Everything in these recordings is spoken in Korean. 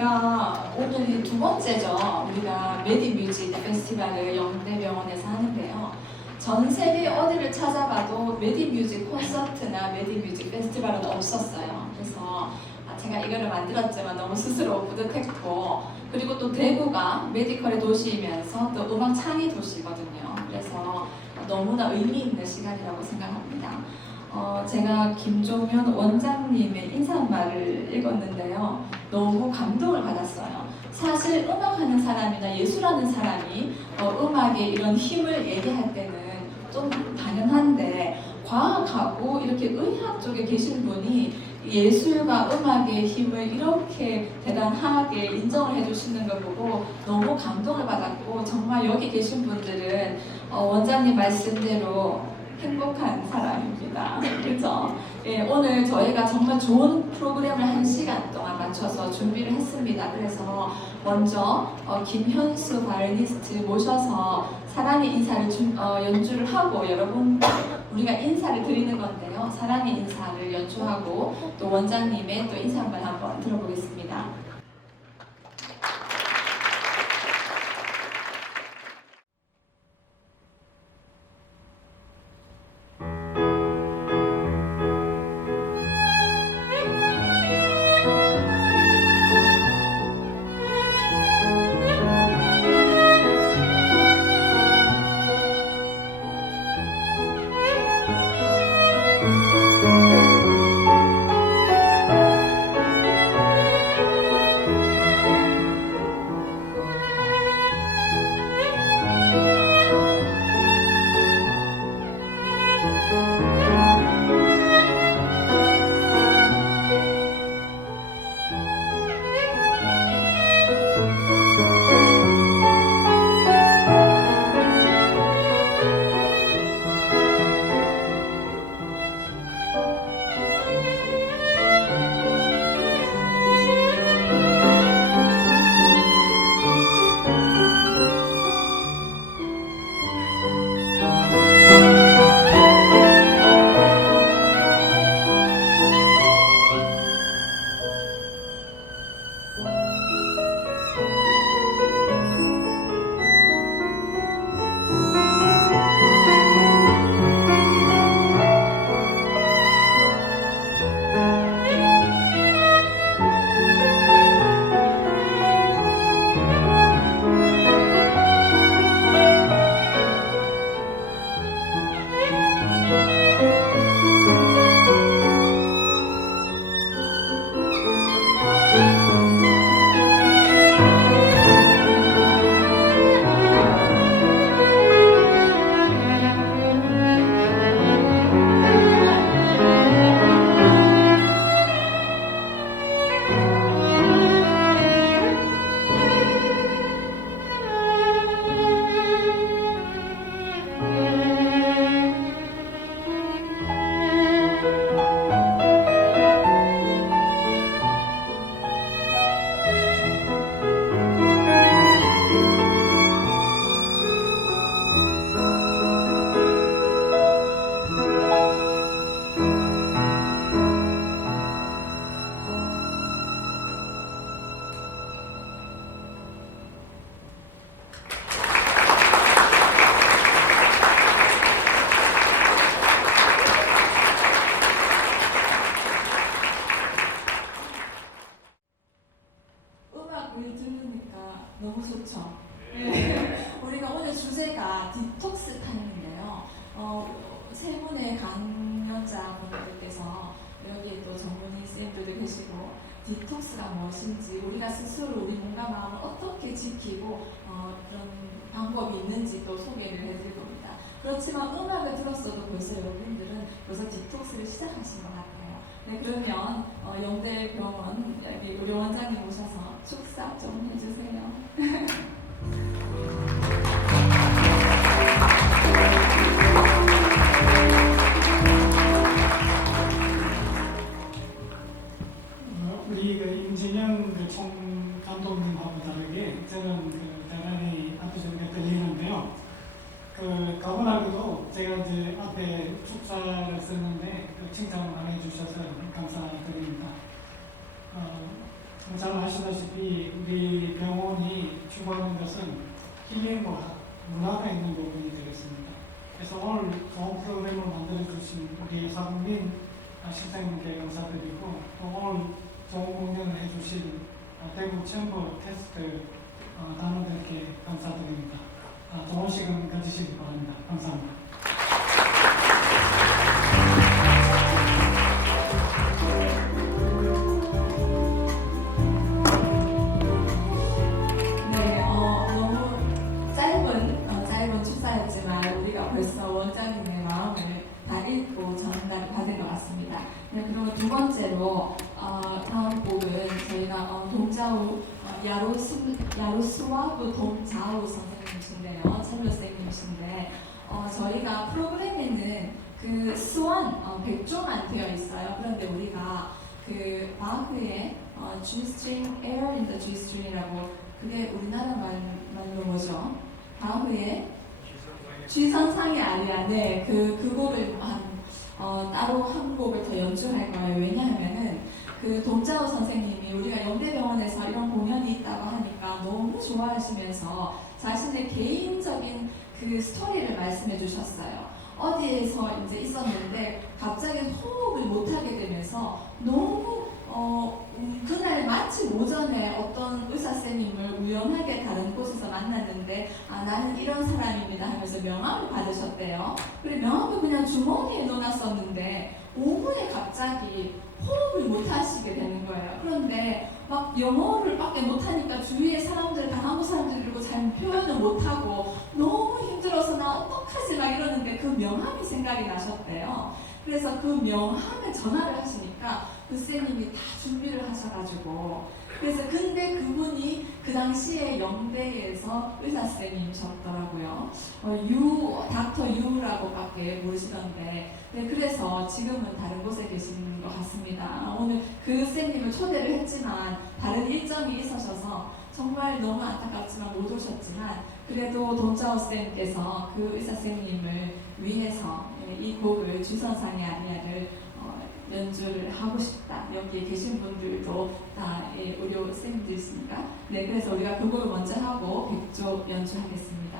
제가 오늘이 두 번째죠. 우리가 메디뮤직 페스티벌을 영대병원에서 하는데요. 전 세계 어디를 찾아봐도 메디뮤직 콘서트나 메디뮤직 페스티벌은 없었어요. 그래서 제가 이거를 만들었지만 너무 스스로 뿌듯했고, 그리고 또 대구가 메디컬의 도시이면서 또 음악 창의 도시거든요. 그래서 너무나 의미 있는 시간이라고 생각합니다. 제가 김종현 원장님의 인사말을 읽었는데요. 너무 감동을 받았어요. 사실 음악하는 사람이나 예술하는 사람이 음악의 이런 힘을 얘기할 때는 좀 당연한데, 과학하고 이렇게 의학 쪽에 계신 분이 예술과 음악의 힘을 이렇게 대단하게 인정을 해주시는 걸 보고 너무 감동을 받았고, 정말 여기 계신 분들은 원장님 말씀대로 행복한 사람입니다. 그렇죠? 예, 오늘 저희가 정말 좋은 프로그램을 1시간 동안 맞춰서 준비를 했습니다. 그래서 먼저 김현수 바이올리니스트 모셔서 사랑의 인사를 연주를 하고, 여러분 우리가 인사를 드리는 건데요. 사랑의 인사를 연주하고 또 원장님의 또 인사 한번 들어보겠습니다. 너무 좋죠. 네. 우리가 오늘 주제가 디톡스 타임인데요. 세 분의 강연자분들께서 여기에 또 전문의 선생님들도 계시고, 디톡스가 무엇인지, 우리가 스스로 우리 몸과 마음을 어떻게 지키고 그런 방법이 있는지 또 소개를 해드릴 겁니다. 그렇지만 음악을 들었어도 벌써 여러분들은 벌써 디톡스를 시작하신 것 같아요. 네, 그러면 영대병원 여기 우리 원장님 오셔서 축사 좀 해주세요. 우리 임진영 총감독님하고 다르게 저는 대단히 앞서게 들리는데요. 가분하게도 제가 이제 앞에 축사를 썼는데 칭찬을 많이 해주셔서 감사드립니다. 잘 아시다시피 힐링과 문화가 있는 부분이 되겠습니다. 그래서 오늘 좋은 프로그램을 만들어주신 우리 사국민 실장님께 감사드리고 또 오늘 좋은 공연을 해주신 대구 챔버 캐스트 단원들께 감사드립니다. 좋은 시간 가지시기 바랍니다. 감사합니다. 네, 너무 짧은 축사였지만 우리가 벌써 원장님의 마음을 다 읽고 전달 받은 것 같습니다. 네, 그리고 두 번째로 다음 곡은 저희가 동자우 야로스와브 동자우 선생님이신데요, 첼로 선생님이신데 저희가 프로그램에는 그 스원 100조만 되어 있어요. 그런데 우리가 그 바흐의 G-string, Air in the G-string이라고 그게 우리나라 말로 뭐죠? 바흐의 G선상의 아리아, 네, 그 곡을 따로 한 곡을 더 연주할 거예요. 왜냐하면은 그 동자호 선생님이 우리가 영대병원에서 이런 공연이 있다고 하니까 너무 좋아하시면서 자신의 개인적인 그 스토리를 말씀해 주셨어요. 어디에서 이제 있었는데 갑자기 호흡을 못하게 되면서 너무 그날 마침 오전에 어떤 의사 선생님을 우연하게 다른 곳에서 만났는데 나는 이런 사람입니다 하면서 명함을 받으셨대요. 그리고 명함을 그냥 주머니에 넣어놨었는데 오후에 갑자기 호흡을 못 하시게 되는 거예요. 그런데 막 영어를 밖에 못하니까 주위에 사람들, 강한국 사람들 그리고 잘 표현을 못하고 너무 힘들어서 나 어떡하지 막 이러는데 그 명함이 생각이 나셨대요. 그래서 그 명함을 전화를 하시니까 그 쌤님이 다 준비를 하셔가지고 그래서 근데 그분이 그 당시에 영대에서 의사쌤이셨더라고요. 닥터 유라고밖에 모르시던데 네, 그래서 지금은 다른 곳에 계신 것 같습니다. 오늘 그 쌤님을 초대를 했지만 다른 일정이 있으셔서 정말 너무 안타깝지만 못 오셨지만 그래도 동자호 쌤께서 그 의사쌤님을 위해서 이 곡을 주선상의 아리아를 연주를 하고 싶다. 여기에 계신 분들도 다 의료 쌤들이시니까 네, 그래서 우리가 그 곡을 먼저 하고 백조 연주하겠습니다.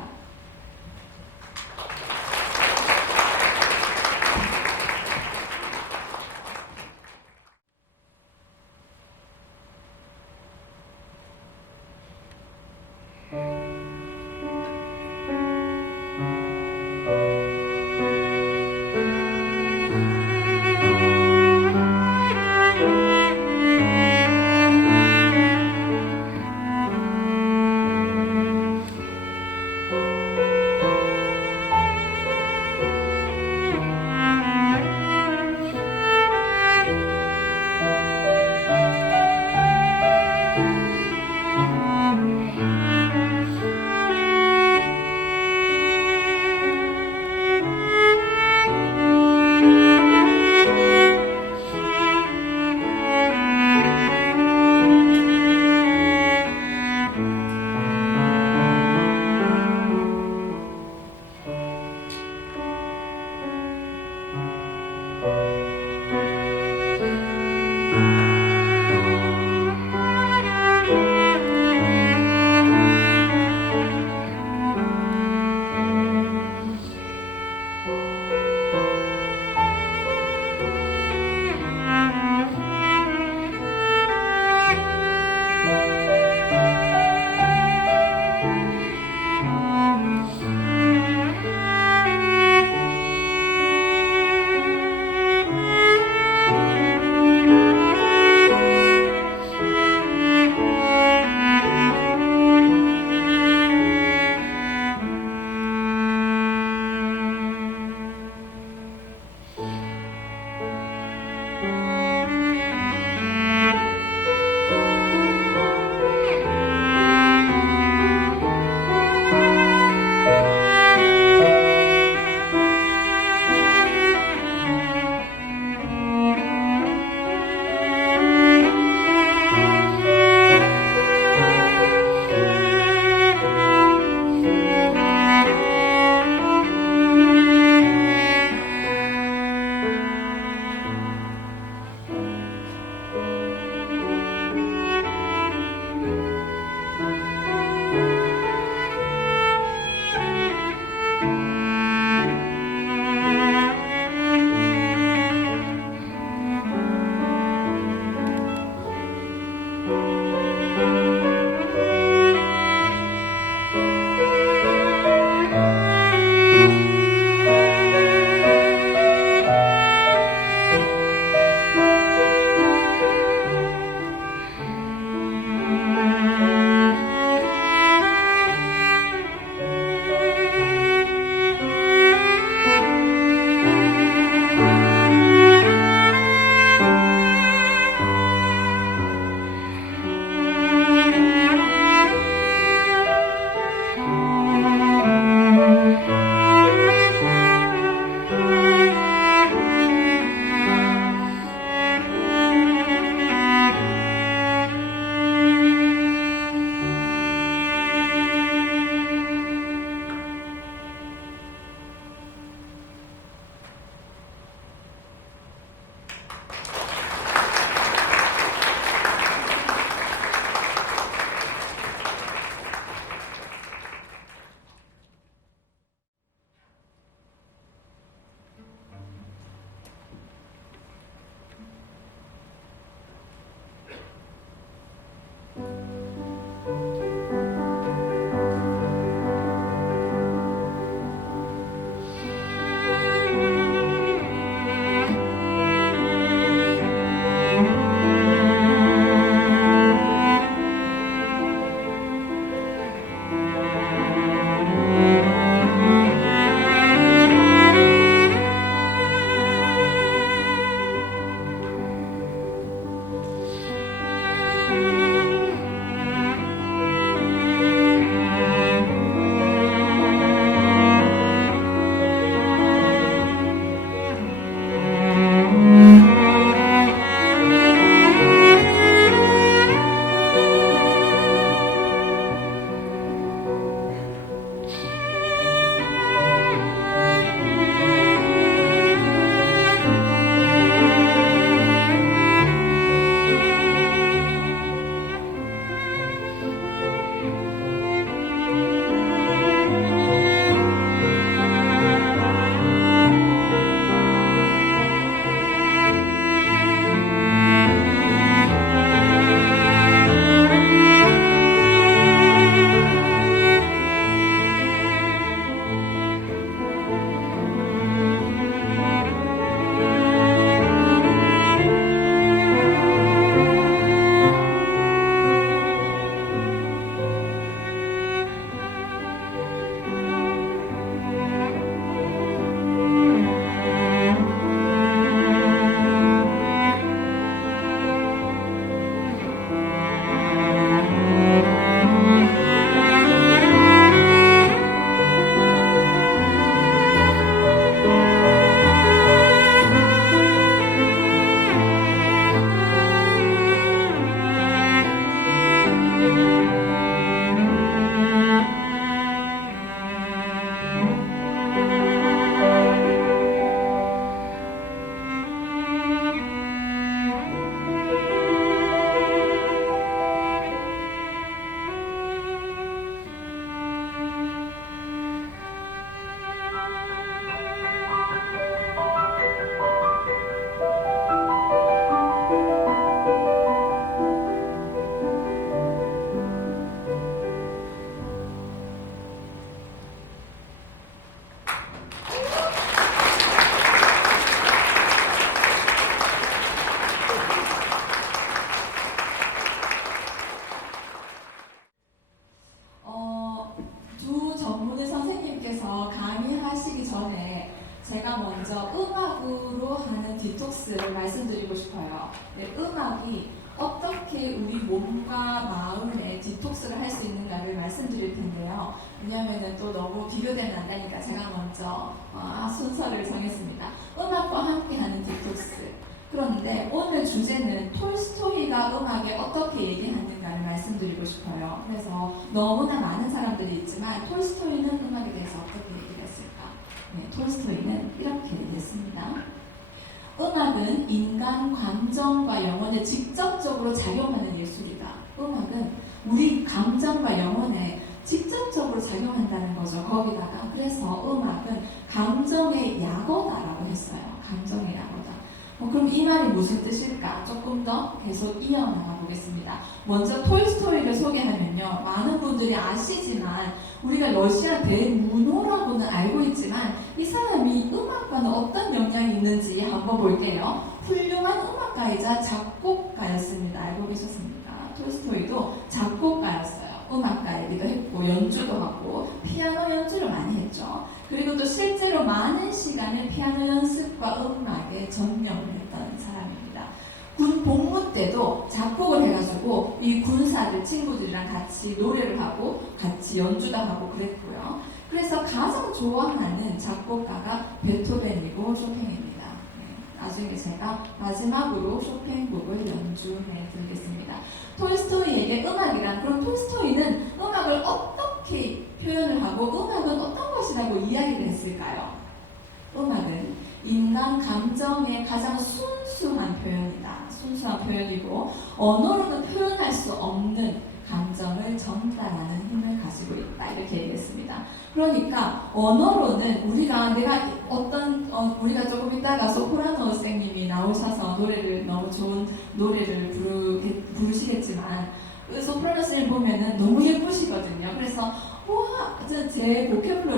어떻게 우리 몸과 마음의 디톡스를 할 수 있는가를 말씀드릴 텐데요. 왜냐하면 또 너무 비교되면 안 되니까 제가 먼저 순서를 정했습니다. 음악과 함께하는 디톡스. 그런데 오늘 주제는 톨스토이가 음악에 어떻게 얘기하는가를 말씀드리고 싶어요. 그래서 너무나 많은 사람들이 있지만 톨스토이는 음악에 대해서 어떻게 얘기를 했을까? 네, 톨스토이는 이렇게 얘기했습니다. 음악은 인간 감정과 영혼에 직접적으로 작용하는 예술이다. 음악은 우리 감정과 영혼에 직접적으로 작용한다는 거죠. 거기다가 그래서 음악은 감정의 약어다라고 했어요. 감정의 약어다. 그럼 이 말이 무슨 뜻일까? 조금 더 계속 이어나가 보겠습니다. 먼저 톨스토이를 소개하면요. 많은 분들이 아시지만 우리가 러시아 대문호라고는 알고 있지만 이 사람이 음악과는 어떤 영향이 있는지 한번 볼게요. 훌륭한 음악가이자 작곡가였습니다. 알고 계셨습니까? 톨스토이도 작곡가였어요. 음악가이기도 했고 연주도 하고 피아노 연주를 많이 했죠. 그리고 또 실제로 많은 시간을 피아노 연습과 음악에 전념을 했던 사람입니다. 군 복무 때도 작곡을 해가지고 이 군사들 친구들이랑 같이 노래를 하고 같이 연주도 하고 그랬고요. 그래서 가장 좋아하는 작곡가가 베토벤이고 쇼팽입니다. 나중에 제가 마지막으로 쇼팽 곡을 연주해 드리겠습니다. 톨스토이에게 음악이란, 그럼 톨스토이는 음악을 어떻게 표현을 하고 음악은 어떤 것이라고 이야기를 했을까요? 음악은 인간 감정의 가장 순수한 표현이다. 순수한 표현이고 언어로는 표현할 수 없는 감정을 전달하는 힘을 가지고 있다. 이렇게 얘기했습니다. 그러니까 언어로는 우리가 우리가 조금 있다가 소프라노 선생님이 나오셔서 너무 좋은 노래를 부르시겠지만 소프라노 선생님 보면은 너무 예쁘시거든요. 그래서 우와,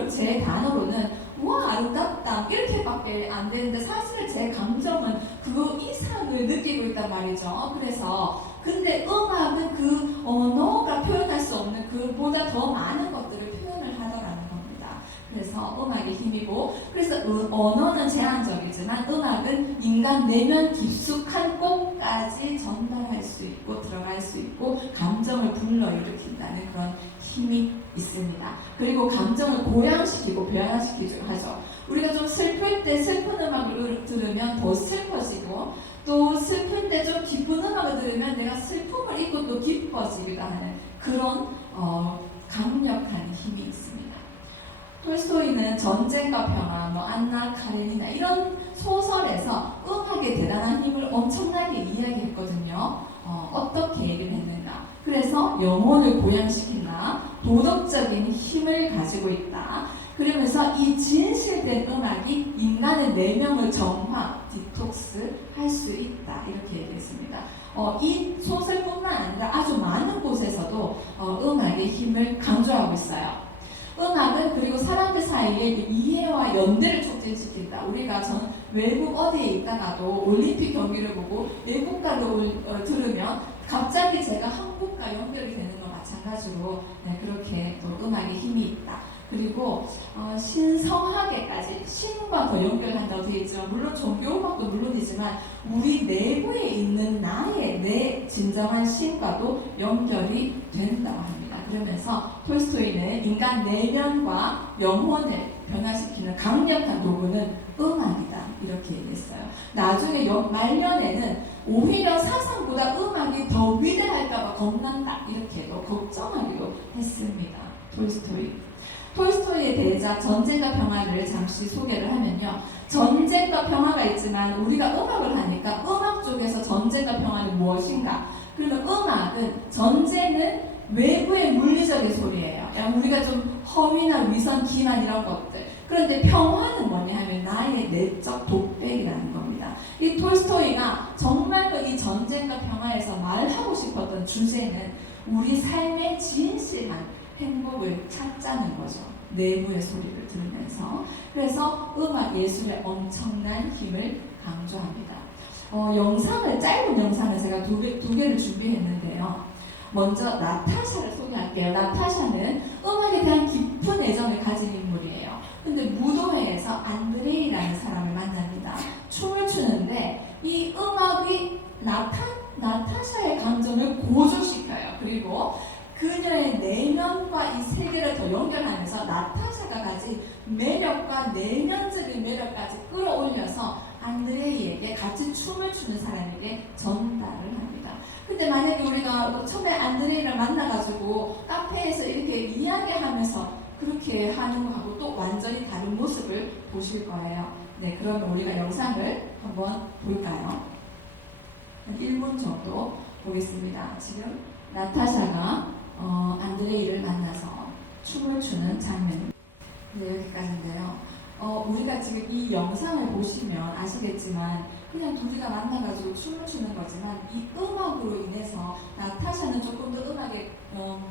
제 단어로는 우와 아름답다 이렇게밖에 안 되는데 사실 제 감정은 그거 이상을 느끼고 있단 말이죠. 그래서 근데 음악은 그 언어가 표현할 수 없는 그보다 더 많은 것들을 표현을 하더라는 겁니다. 그래서 음악의 힘이고, 그래서 언어는 제한적이지만 음악은 인간 내면 깊숙한 곳까지 전달할 수 있고 들어갈 수 있고 감정을 불러일으킨다는 그런 힘이 있습니다. 그리고 감정을 고양시키고 변화시키기도 하죠. 우리가 좀 슬플 때 슬픈 음악을 들으면 더 슬퍼지고, 또 슬플 때 좀 기쁜 음악을 들으면 내가 슬픔을 잊고 또 기뻐지기도 하는 그런 강력한 힘이 있습니다. 톨스토이는 전쟁과 평화, 안나 카레니나 이런 소설에서 음악의 대단한 힘을 엄청나게 이야기했거든요. 어떻게 얘기를 했는가? 그래서 영혼을 고양시킨다, 도덕적인 힘을 가지고 있다. 그러면서 이 진실된 음악이 인간의 내면을 정화, 디톡스 할 수 있다. 이렇게 얘기했습니다. 이 소설뿐만 아니라 아주 많은 곳에서도 음악의 힘을 강조하고 있어요. 음악은 그리고 사람들 사이에 이해와 연대를 촉진시킨다. 우리가 외국 어디에 있다가도 올림픽 경기를 보고 외국가를 들으면 갑자기 제가 한국과 연결이 되는 것 마찬가지로 그렇게 또 음악의 힘이 있다. 그리고 신성하게까지 신과 더 연결한다고 되어 있지만, 물론 종교음악도 물론이지만 우리 내부에 있는 내 진정한 신과도 연결이 된다고 합니다. 그러면서 톨스토이는 인간 내면과 영혼을 변화시키는 강력한 도구는 음악이다. 이렇게 얘기했어요. 나중에 말년에는 오히려 사상보다 음악이 더 위대할까봐 겁난다. 이렇게도 걱정하기도 했습니다. 톨스토이의 대작 전쟁과 평화를 잠시 소개를 하면요. 전쟁과 평화가 있지만 우리가 음악을 하니까 음악 쪽에서 전쟁과 평화는 무엇인가? 그러면 음악은, 전쟁은 외부의 물리적인 소리예요. 우리가 좀 허위나 위선, 기만 이런 것들. 그런데 평화는 뭐냐 하면 나의 내적 독백이라는 겁니다. 이 톨스토이가 정말로 이 전쟁과 평화에서 말하고 싶었던 주제는 우리 삶의 진실한 행복을 찾자는 거죠. 내부의 소리를 들으면서. 그래서 음악 예술의 엄청난 힘을 강조합니다. 짧은 영상을 제가 두 개를 준비했는데요. 먼저 나타샤를 소개할게요. 나타샤는 음악에 대한 깊은 애정을 가진 인물이에요. 근데 무도회에서 안드레이라는 사람을 만납니다. 춤을 추는데 이 음악이 나타샤의 고조시켜요. 그리고 그녀의 내면과 이 세계를 더 연결하면서 나타샤가 가진 매력과 내면적인 매력까지 끌어올려서 안드레이에게 같이 춤을 추는 사람에게 전달을 합니다. 근데 만약에 우리가 처음에 안드레이를 만나가지고 카페에서 이렇게 이야기하면서 그렇게 하는 거하고 또 완전히 다른 모습을 보실 거예요. 네, 그러면 우리가 영상을 한번 볼까요? 한 1분 정도 보겠습니다. 지금 나타샤가 안드레이를 만나서 춤을 추는 장면입니다. 네, 여기까지인데요. 우리가 지금 이 영상을 보시면 아시겠지만 그냥 둘이가 만나가지고 춤을 추는 거지만 이 음악으로 인해서 나타샤는 조금 더 음악에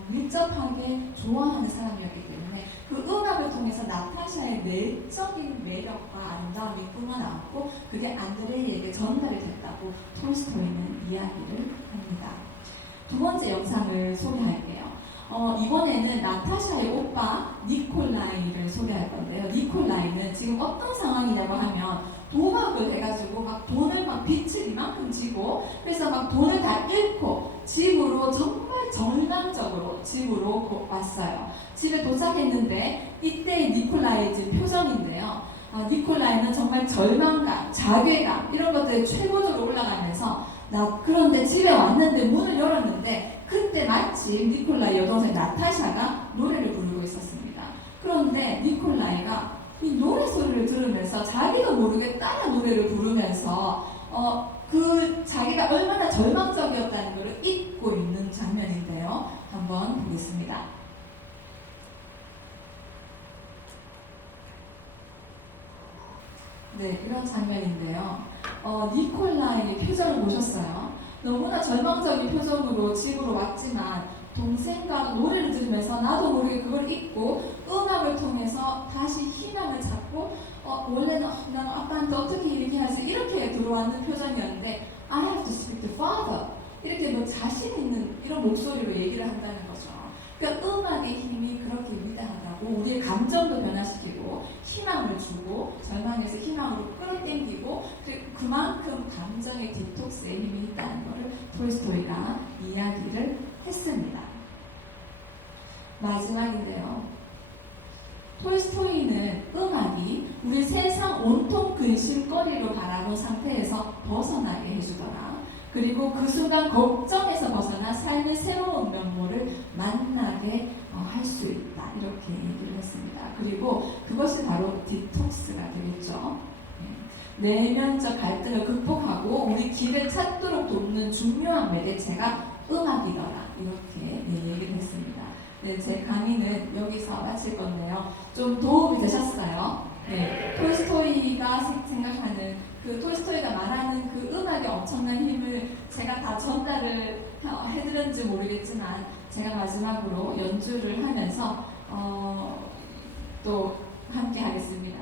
밀접하게 좋아하는 사람이었기 때문에 그 음악을 통해서 나타샤의 내적인 매력과 아름다움이 뿜어나왔고 그게 안드레이에게 전달이 됐다고 톨스토이는 이야기를 합니다. 두 번째 영상을 소개할게요. 이번에는 나타샤의 오빠 니콜라이를 소개할 건데요. 니콜라이는 지금 어떤 상황이냐고 하면 도박을 해가지고 막 돈을 막 빚을 이만큼 지고 그래서 막 돈을 다 잃고 집으로 정말 절망적으로 집으로 왔어요. 집에 도착했는데 이때의 니콜라이의 지금 표정인데요. 니콜라이는 정말 절망감, 자괴감 이런 것들이 최고조로 올라가면서 그런데 집에 왔는데 문을 열었는데 그때 마침 니콜라이 여동생 나타샤가 노래를 부르고 있었습니다. 그런데 니콜라이가 이 노래 소리를 들으면서 자기도 모르게 따라 노래를 부르면서 그 자기가 얼마나 절망적이었다는 것을 잊고 있는 장면인데요. 한번 보겠습니다. 네, 이런 장면인데요. 니콜라이의 표정을 보셨어요? 너무나 절망적인 표정으로 집으로 왔지만 동생과 노래를 들으면서 나도 모르게 그걸 잊고 음악을 통해서 다시 희망을 찾고 원래는 난 아빠한테 어떻게 얘기하지 이렇게 들어왔는 표정이었는데 I have to speak to father 이렇게 뭐 자신 있는 이런 목소리로 얘기를 한다는 거죠. 그러니까 음악의 힘이 그렇게 위대하다고 우리의 감정도 변화시키고 희망을 주고 절망에서 희망으로 끌어당기고 그만큼 감정의 디톡스에 힘이 있다는 것을 톨스토이가 이야기를 했습니다. 마지막인데요. 톨스토이는 음악이 우리 세상 온통 근심거리로 바라본 상태에서 벗어나게 해주더라. 그리고 그 순간 걱정에서 벗어나 삶의 새로운 면모를 만나게 할 수 있다. 이렇게 얘기를 했습니다. 그리고 그것이 바로 디톡스가 되겠죠. 내면적 갈등을 극복하고 우리 길을 찾도록 돕는 중요한 매개체가 음악이더라. 이렇게 얘기를 했습니다. 네, 제 강의는 여기서 마칠 건데요. 좀 도움이 되셨어요? 네, 톨스토이가 생각하는 톨스토이가 말하는 그 음악의 엄청난 힘을 제가 다 전달을 해드렸는지 모르겠지만 제가 마지막으로 연주를 하면서 또 함께 하겠습니다.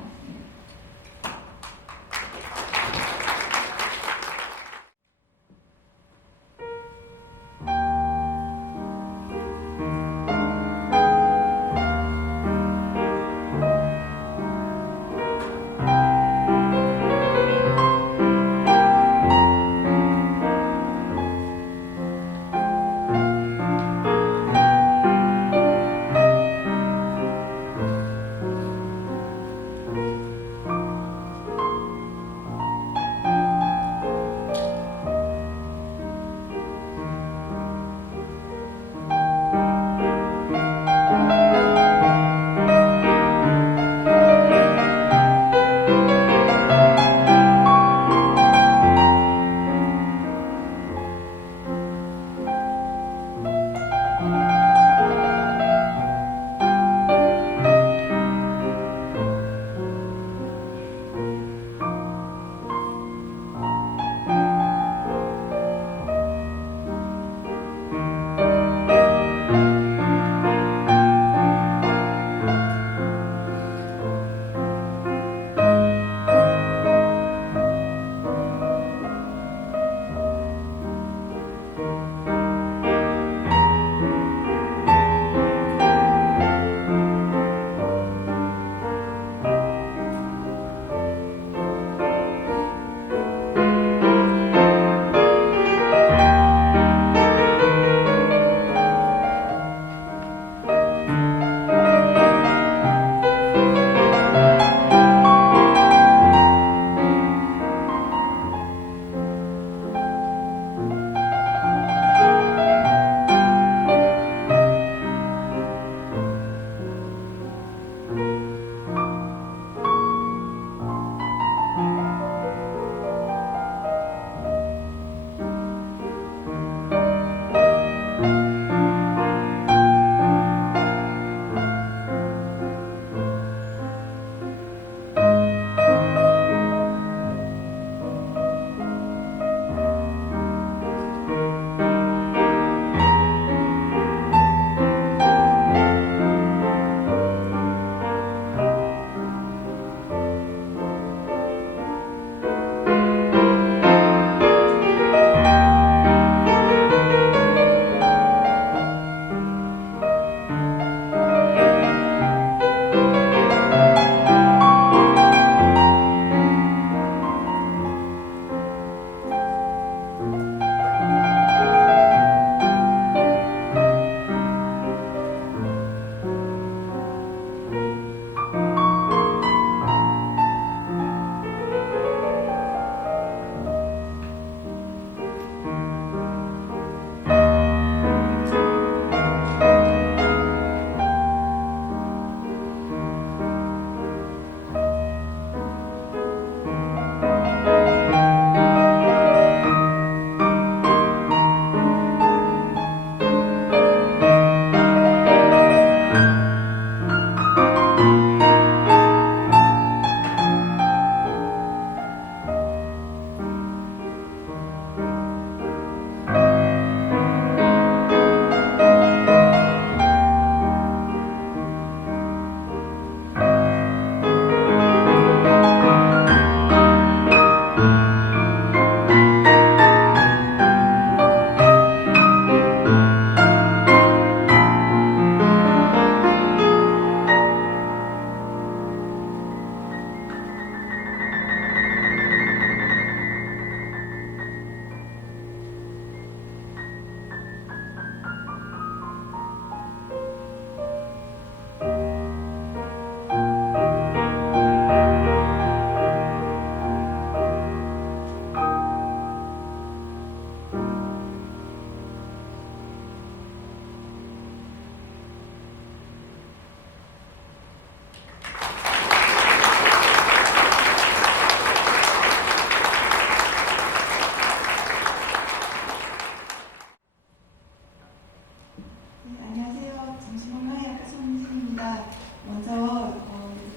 네, 안녕하세요. 정신건강의학과 손진입니다. 먼저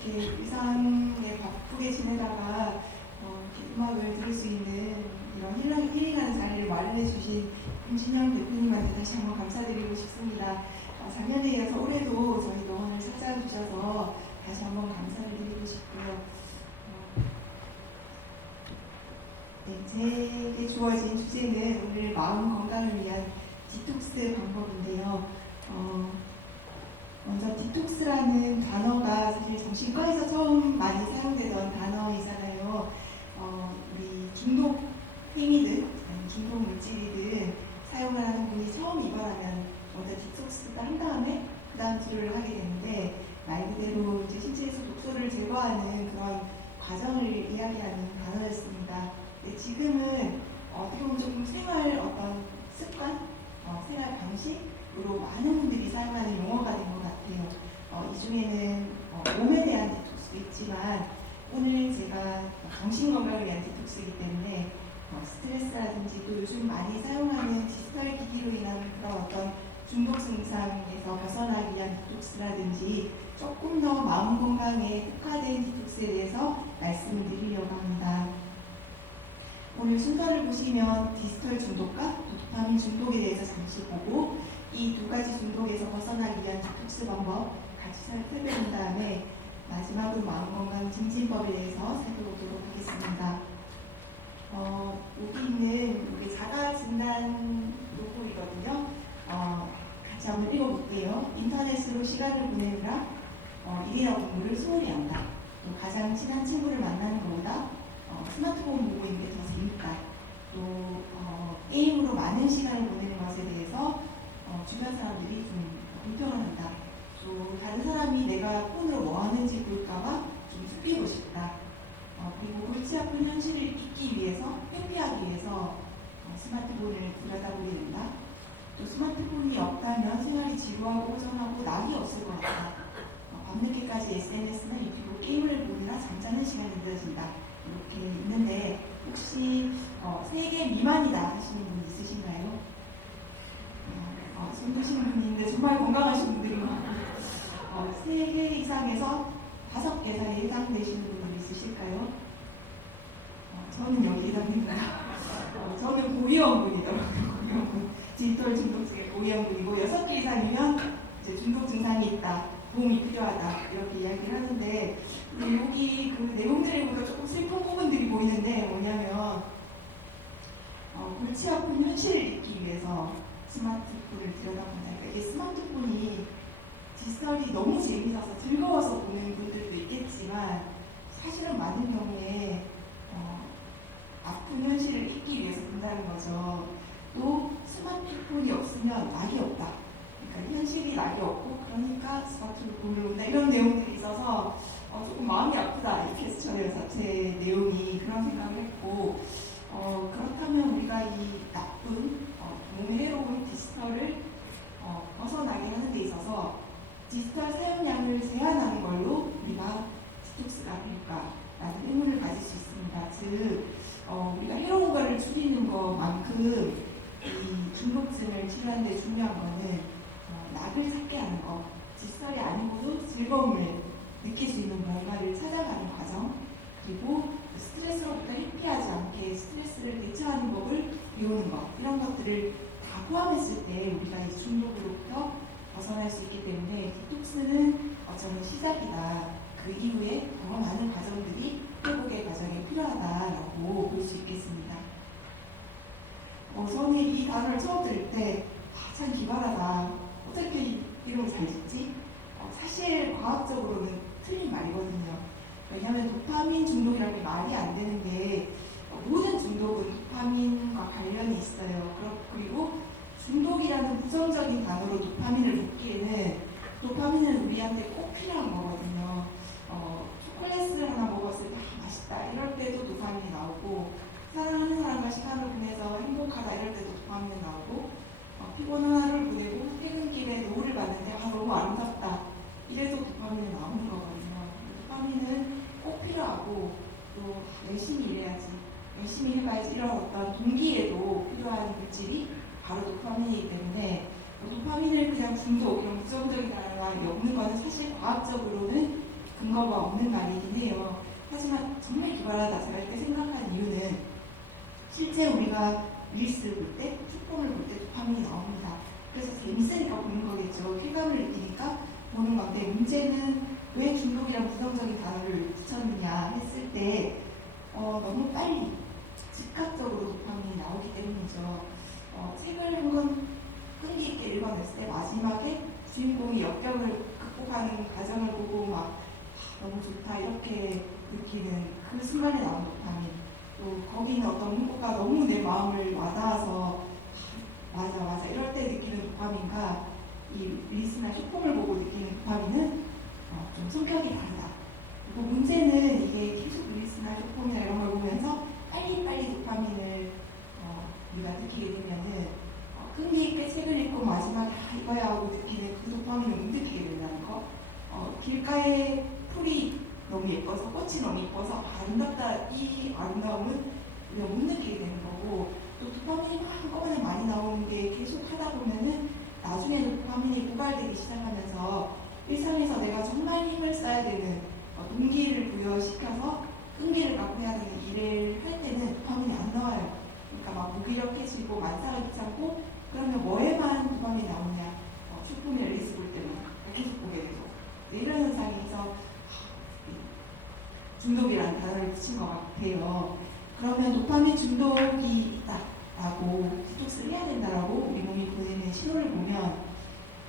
이렇게 일상에 바쁘게 지내다가 이렇게 음악을 들을 수 있는 이런 힐링하는 자리를 마련해 주신 김진영 대표님한테 다시 한번 감사드리고 싶습니다. 작년에 이어서 올해도 저희 병원을 찾아주셔서 다시 한번 감사를 드리고 싶고요. 네, 제게 주어진 주제는 오늘 마음 건강을 위한 디톡스 방법인데요. 먼저 디톡스라는 단어가 사실 정신과에서 처음 많이 사용되던 단어이잖아요. 우리 중독 행위든 아니면 중독 물질이든 사용을 하는 분이 처음 입원하면 먼저 디톡스부터 한 다음에 그 다음 치료를 하게 되는데 말 그대로 이제 신체에서 독소를 제거하는 그런 과정을 이야기하는 단어였습니다. 네, 지금은 어떻게 보면 조금 생활 어떤 습관, 생활 방식으로 많은 분들이 사용하는 용어가 된 것 같아요. 이 중에는 몸에 대한 디톡스도 있지만 오늘 제가 정신 건강을 위한 디톡스이기 때문에 스트레스라든지 또 요즘 많이 사용하는 디지털 기기로 인한 그런 어떤 중독 증상에서 벗어나기 위한 디톡스라든지 조금 더 마음 건강에 특화된 디톡스에 대해서 말씀을 드리려고 합니다. 오늘 순서를 보시면 디지털 중독과 도파민 중독에 대해서 잠시 보고 이 두 가지 중독에서 벗어나기 위한 디톡스 방법 같이 살펴본 다음에 마지막으로 마음건강 증진법에 대해서 살펴보도록 하겠습니다. 여기 있는 이게 자가진단 도구이거든요. 같이 한번 읽어볼게요. 인터넷으로 시간을 보내느라 일이나 공부를 소홀히 한다. 또 가장 친한 친구를 만나는 것보다 스마트폰 보고 있는 게 더 재밌다. 또 게임으로 많은 시간을 보내는 것에 대해서 주변 사람들이 좀 불평을 한다. 또 다른 사람이 내가 폰으로 뭐 하는지 볼까봐 좀 숨기고 싶다. 그리고 골치 아픈 현실을 잊기 위해서, 회피하기 위해서 스마트폰을 들여다보게 된다. 또 스마트폰이 없다면 생활이 지루하고 허전하고 낙이 없을 것 같다. 밤늦게까지 SNS나 유튜브 게임을 보느라 잠자는 시간이 늦어진다. 이렇게 있는데 혹시 3개 미만이다 하시는 분 있으신가요? 손 드시는 분이 있는데 정말 건강하신 분들이 많고 3개 이상에서 5개 이상에 해당되시는 분들이 있으실까요? 저는 여기 해당됩니다. 저는 고위험군이더라고요. 고위험군. 디지털 중독 중에 고위험군이고 6개 이상이면 이제 중독 증상이 있다. 도움이 필요하다. 이렇게 이야기를 하는데 여기 그 내용들을 보면 조금 슬픈 부분들이 보이는데 뭐냐면 골치 아픈 현실을 잊기 위해서 스마트폰을 들여다본다. 그러니까 이게 스마트폰이 디지털이 너무 재미나서 즐거워서 보는 분들도 있겠지만 사실은 많은 경우에 아픈 현실을 잊기 위해서 본다는 거죠. 또 스마트폰이 없으면 낙이 없다. 그러니까 현실이 낙이 없고 그러니까 스마트폰을 본다. 이런 내용들이 있어서 조금 마음이 아프다. 이 캐스처의 자체 내용이 그런 생각을 했고 그렇다면 우리가 이 나쁜 몸에 해로운 디지털을 벗어나게 하는 데 있어서 디지털 사용량을 제한하는 걸로 우리가 디톡스가 될까라는 의문을 가질 수 있습니다. 즉 우리가 해로운 것을 줄이는 것만큼 이 중독증을 치료하는 데 중요한 거는 낙을 찾게 하는 것, 디지털이 아니고도 즐거움을 느낄 수 있는 뭔가를 찾아가는 과정, 그리고 스트레스로부터 회피하지 않게 스트레스를 대처하는 법을 배우는 것, 이런 것들을 다 포함했을 때 우리가 이 중독으로부터 벗어날 수 있기 때문에 디톡스는 저는 시작이다. 그 이후에 더 많은 과정들이 회복의 과정에 필요하다라고 볼 수 있겠습니다. 저는 이 단어를 처음 들을 때 참 기발하다. 어떻게 이 이름을 잘 짓지? 사실 과학적으로는 틀린 말이거든요. 왜냐하면 도파민 중독이라는 게 말이 안 되는 게 모든 중독은 도파민과 관련이 있어요. 그리고 중독이라는 부정적인 단어로 도파민을 묶기에는 도파민은 우리한테 꼭 필요한 거거든요. 초콜릿을 하나 먹었을 때 맛있다 이럴 때도 도파민이 나오고 사랑하는 사람과 시간을 보내서 행복하다 이럴 때도 도파민이 나오고 피곤한 하루를 보내고 퇴근길에 노을을 봤는데 너무 아름답다 이래도 도파민이 나오는 거거든요. 도파민은 꼭 필요하고 또 열심히 일해야지 열심히 해봐야지 이런 어떤 동기에도 필요한 물질이 바로 도파민이기 때문에 도파민을 그냥 중독, 이런 부정적인 단어가 없는 거는 사실 과학적으로는 근거가 없는 말이긴 해요. 하지만 정말 기발하다 제가 이렇게 생각한 이유는 실제 우리가 릴스 볼 때, 슈퍼를 볼 때 도파민이 나옵니다. 그래서 재밌으니까 보는 거겠죠. 쾌감을 느끼니까 보는 건데 문제는 왜 중독이란 부정적인 단어를 붙였느냐 했을 때 너무 빨리 즉각적으로 도파민이 나오기 때문이죠. 책을 한 권 끈기 있게 읽어냈을 때 마지막에 주인공이 역경을 극복하는 과정을 보고 막 너무 좋다 이렇게 느끼는 그 순간에 나온 도파민, 또 거기 있는 어떤 문구가 너무 내 마음을 와닿아서 맞아 이럴 때 느끼는 도파민과 이 릴스나 쇼폼을 보고 느끼는 도파민은 좀 성격이 다르다. 그리고 문제는 이게 계속 릴스나 쇼폼이나 이런 걸 보면서 빨리 도파민을 우리가 느끼게 되면은 끈기 있게 책을 읽고 마지막에 이거야 하고 느끼는 그 도파민을 못 느끼게 된다는 거. 길가에 풀이 너무 예뻐서 꽃이 너무 예뻐서 아름답다 이 아름다움은 우리가 못 느끼게 되는 거고, 또 도파민이 막 한꺼번에 많이 나오는 게 계속 하다 보면은 나중에는 도파민이 고갈되기 시작하면서 일상에서 내가 정말 힘을 써야 되는 동기를 부여시켜서 끈기를 갖고 해야 되는 일을 할 때는 도파민이 안 나와요. 그러니까 막 무기력해지고 만사가 귀찮고, 그러면 뭐에만 도파민이 나오냐? 슈퍼맨 릴스 볼 때만 계속 보게 되고, 이런 현상에서 중독이라는 단어를 붙인 것 같아요. 그러면 도파민 중독이 있다라고 디톡스를 해야 된다라고 우리 몸이 보내는 신호를 보면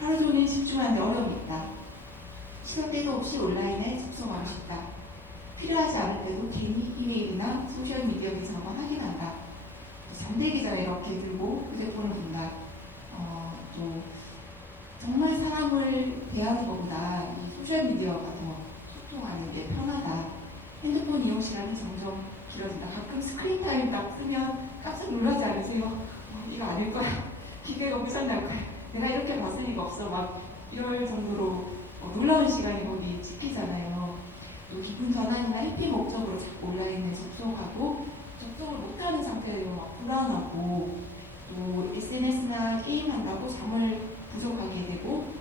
하루 종일 집중하는데 어려움이 있다. 시도 때도 없이 온라인에 접속하고 싶다. 필요하지 않을 때도 괜히 이메일이나 소셜미디어 기사만 확인한다. 잠들기 전에 이렇게 들고 휴대폰을 본다. 또 정말 사람을 대하는 것보다 이 소셜미디어가 더 소통하는 게 편하다. 핸드폰 이용 시간이 점점 길어진다. 가끔 스크린 타임 딱 쓰면 깜짝 놀라지 않으세요? 이거 아닐 거야. 기계가 무산날 거야. 내가 이렇게 봤을 리가 없어. 막 이럴 정도로 놀라운 시간이 거기 찍히잖아요. 또 기분 전환이나 해피 목적으로 자꾸 온라인에 접속하고 접속을 못하는 상태로 막 불안하고, 또 SNS나 게임한다고 잠을 부족하게 되고,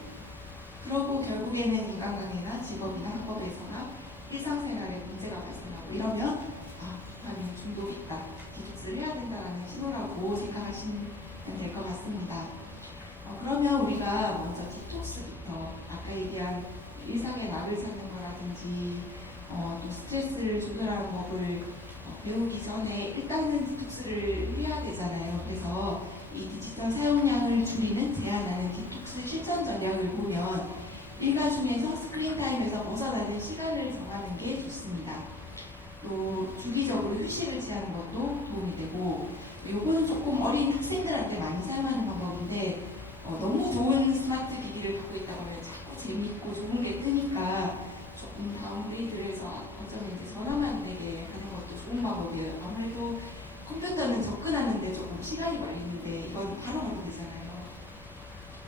그러고 결국에는 인간관계나 직업이나 학업에서나 일상생활에 문제가 발생하고 이러면 도파민 중독이 있다, 디톡스를 해야 된다는 신호라고 생각하시면 될 것 같습니다. 그러면 우리가 먼저 디톡스부터 아까 얘기한 일상의 낙을 찾는 거라든지 또 스트레스를 조절하는 법을 배우기 전에 일단은 디톡스를 해야 되잖아요. 그래서 이 디지털 사용량을 줄이는 제한하는 디톡스 실천 전략을 보면 일과 중에서 스크린 타임에서 벗어나는 시간을 정하는 게 좋습니다. 또 주기적으로 휴식을 취하는 것도 도움이 되고, 요거는 조금 어린 학생들한테 많이 사용하는 방법인데 너무 좋은 스마트 기기를 갖고 있다 보면 자꾸 재밌고 좋은 게 뜨니까 조금 다운그레이드를 해서 어쩌면 저렴한 데게 하는 것도 좋은 방법이에요. 아무래도 컴퓨터는 접근하는데 조금 시간이 걸리는데 이건 바로 하면 되잖아요.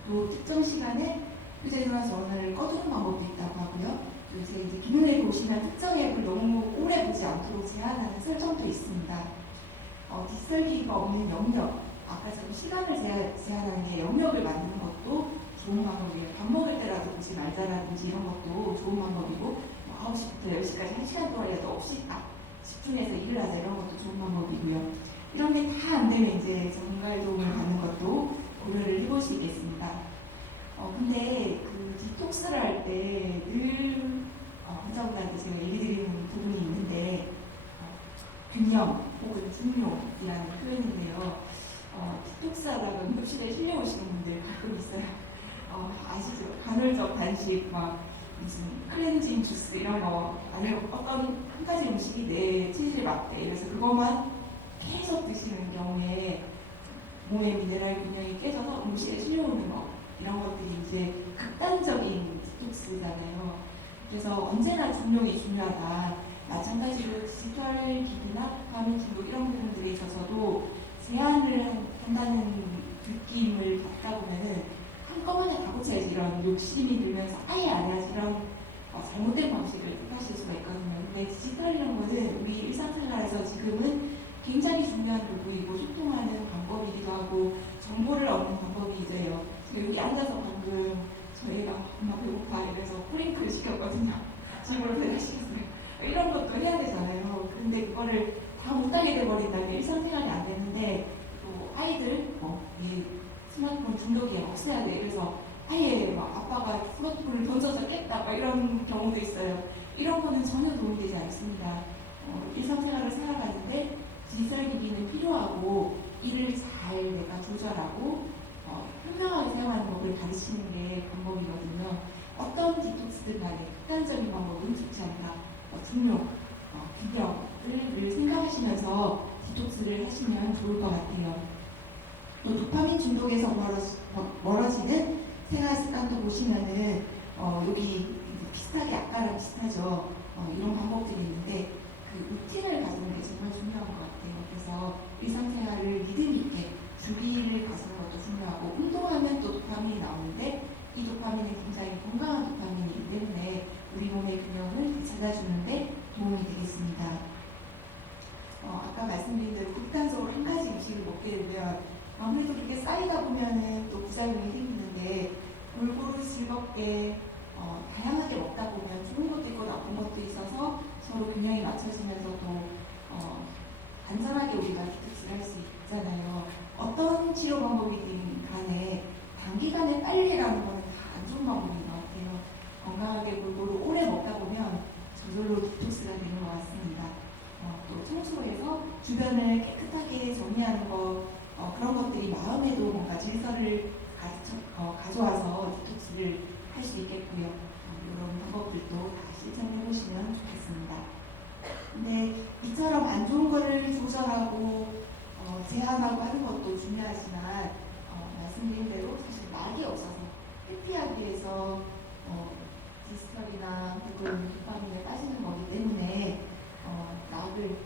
또 특정 시간에 휴대전화 전원을 꺼두는 방법도 있다고 하고요. 또 이제 기능을 보시면 특정 앱을 너무 오래 보지 않도록 제한하는 설정도 있습니다. 디지털 기기가 없는 영역, 아까처럼 시간을 제한하는 게 영역을 만드는 것도 좋은 방법이에요. 밥 먹을 때라도 보지 말자라든지 이런 것도 좋은 방법이고, 9시부터 10시까지 1시간 동안이라도 없이 딱 집중해서 일을 하자 이런 것도 좋은 방법이고요. 이런 게 다 안 되면 이제 전문가의 도움을 받는 것도 고려를 해보시겠습니다. 근데 그 디톡스를 할 때 늘 환자분한테 제가 얘기 드리는 부분이 있는데 균형 혹은 중용이라는 표현인데요. 디톡스 하다가 응급실에 실려오시는 분들 가끔 있어요. 아시죠? 간헐적 단식, 막 무슨 클렌징 주스 이런 거, 아니면 어떤 한 가지 음식이 내 체질에 맞게, 그래서 그것만 계속 드시는 경우에 몸의 미네랄 균형이 깨져서 음식에 실려오는 거, 이런 것들이 이제 극단적인 디톡스잖아요. 그래서 언제나 중용이 중요하다. 마찬가지로 디지털 기기나 도파민 중독 이런 부분들에 있어서도 제한을 한다는 느낌을 받다 보면은 한꺼번에 가고자야지 이런 욕심이 들면서 아예 안 해야지 이런 잘못된 방식을 택하실 수가 있거든요. 근데 디지털이라는 것은 우리 일상생활에서 지금은 굉장히 중요한 도구이고 소통하는 방법이기도 하고 정보를 얻는 방법이 돼요. 여기 집으로 배달시켰어요. 이런 것도 해야 되잖아요. 근데 그거를 다 못하게 돼버린다면 일상생활이 안 되는데 또 아이들 이 스마트폰 중독이 없어야 돼. 그래서 아예 막 아빠가 스마트폰을 던져서 깼다 막 이런 경우도 있어요. 이런 거는 전혀 도움이 되지 않습니다. 일상생활을 살아가는데 디지털 기기는 필요하고 이를 잘 내가 조절하고 현명하게 사용하는 법을 가르치는 게 방법이거든요. 어떤 디톡스든 간에 극단적인 방법은 좋지 않다. 중요, 비경을 늘 생각하시면서 디톡스를 하시면 좋을 것 같아요. 또 도파민 중독에서 멀어지는 생활 습관도 보시면은 여기 비슷하게 아까랑 비슷하죠. 이런 방법들이 있는데 그 루틴을 가지는 게 정말 중요한 것 같아요. 그래서 일상생활을 리듬 있게 주기를 가지는 것도 중요하고 운동하면 또 도파민이 나오는데 이 도파민은 굉장히 건강한 도파민이기 때문에 우리 몸의 균형을 되찾아주는데 도움이 되겠습니다. 아까 말씀드린 대로 극단적으로 한 가지 음식을 먹게 되면 아무래도 그렇게 쌓이다 보면은 또 부작용이 생기는데 골고루 즐겁게 다양하게 먹다 보면 좋은 것도 있고 나쁜 것도 있어서 서로 균형이 맞춰지면서도 안전하게 우리가 디톡스를 할 수 있잖아요. 어떤 치료 방법이든 간에 단기간에 빨리 해라는 거는 다 안 좋은 방법인 것 같아요. 건강하게 골고루 오래 먹다 보면 저절로 디톡스가 되는 것 같습니다. 또 청소해서 주변을 깨끗하게 정리하는 것 그런 것들이 마음에도 뭔가 질서를 가져와서 디톡스를 할 수 있겠고요. 이런 방법들도 다 실천해 보시면 좋겠습니다. 근데 이처럼 안 좋은 거를 조절하고 제한하고 하는 것도 중요하지만 말씀드린 대로 사실 낙이 없어서 회피하기 위해서 디지털이나 혹은 도파민에 빠지는 거기 때문에 낙을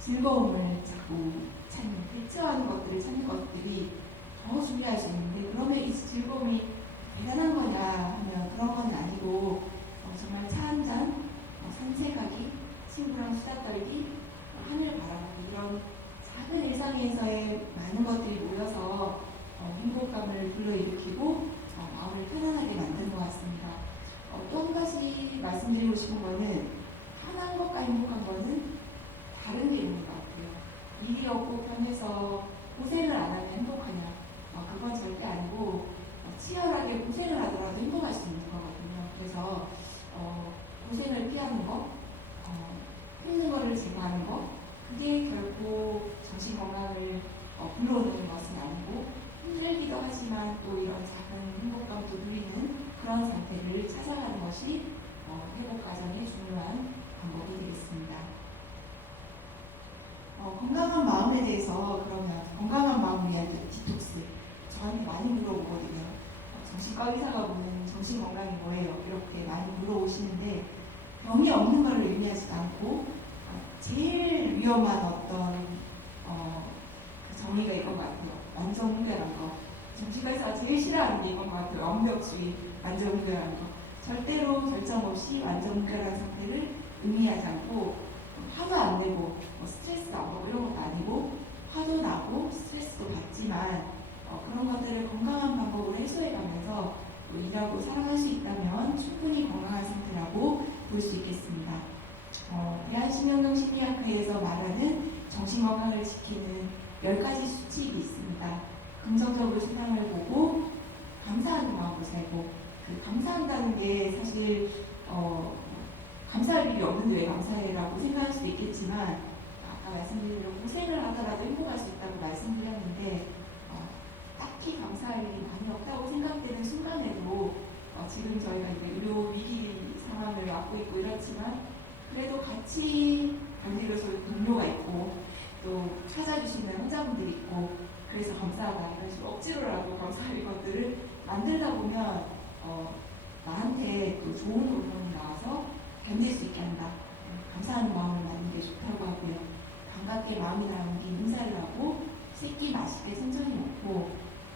즐거움을 자꾸 찾는 대처하는 것들을 찾는 것들이 더 중요할 수 있는데 그러면 이 즐거움이 대단한 거냐 하면 그런 건 아니고 정말 차 한잔 산책하기 친구랑 수다 떨기 하늘 바라보기 이런 작은 일상에서의 많은 것들이 모여서 행복감을 불러일으키고 마음을 편안하게 만드는 것 같습니다. 또 한 가지 말씀드리고 싶은 거는 편한 것과 행복한 거는 다른 게 있는 것 같아요. 일이 없고 편해서 고생을 안 하면 행복하냐? 그건 절대 아니고 치열하게 고생을 하더라도 행복할 수 있는 거거든요. 그래서 고생을 피하는 거, 힘든 거를 제거하는 거, 그게 결코 정신 건강을 불러오는 것은 아니고 힘들기도 하지만 또 이런 작은 행복감도 누리는 그런 상태를 찾아가는 것이 회복 과정의 중요한 방법이 되겠습니다. 건강한 마음에 대해서 그러면 건강한 마음을 위한 디톡스 저한테 많이 물어보거든요. 정신과 의사가 묻는 정신 건강이 뭐예요? 이렇게 많이 물어보시는데 병이 없는 걸 의미하지 않고 제일 위험한 어떤 그 정의가 이건 것 같아요. 완전무결한 거. 정신과 의사가 제일 싫어하는 게 이건 것 같아요. 완벽주의, 완전무결한 거. 절대로 결정 없이 완전무결한 상태를 의미하지 않고 화도 안 내고 스트레스도 안 받고 이런 것도 아니고 화도 나고 스트레스도 받지만 그런 것들을 건강한 방법으로 해소해가면서 일하고 살아갈 수 있다면 충분히 건강한 상태라고 볼 수 있겠습니다. 대한신경정신의학회에서 말하는 정신건강을 지키는 10가지 수칙이 있습니다. 긍정적으로 세상을 보고 감사하는 마음으로 살고 감사한다는 게 사실 감사할 일이 없는데 왜 감사해라고 생각할 수도 있겠지만 아까 말씀드린 대로 고생을 하더라도 행복할 수 있다고 말씀드렸는데 딱히 감사할 일이 많이 없다고 생각되는 순간에도 지금 저희가 이제 의료 위기 상황을 맡고 있고 이렇지만 그래도 같이 관리로서 동료가 있고 또 찾아주시는 환자분들이 있고 그래서 감사하다 이런 식으로 억지로라도 감사할 것들을 만들다 보면 나한테 또 좋은 호르몬이 나와서 견딜 수 있게 한다. 감사하는 마음을 만드는 게 좋다고 하고요. 반갑게 마음이 나오긴 인사를 하고 새끼 맛있게 천천히 먹고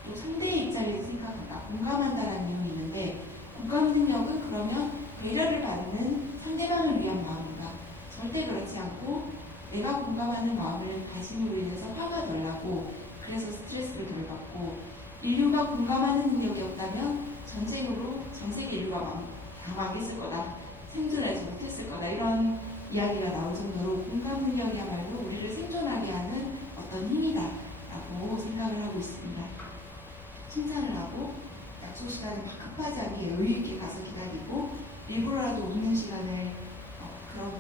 또 상대의 입장에서 생각한다. 공감한다라는 내용이 있는데 공감 능력은 그러면 배려를 받는 상대방을 위한 마음인가? 절대 그렇지 않고 내가 공감하는 마음을 가짐으로 인해서 화가 덜 나고 그래서 스트레스를 덜 받고 인류가 공감하는 능력이 없다면 전쟁으로 전 세계 인류가 다 망했을 거다. 생존하지 못했을 거다 이런 이야기가 나올 정도로 공감 능력이야말로 우리를 생존하게 하는 어떤 힘이다라고 생각을 하고 있습니다. 칭찬을 하고 약속 시간에 막 급하지 않게 여유 있게 가서 기다리고 일부러라도 웃는 시간을 그런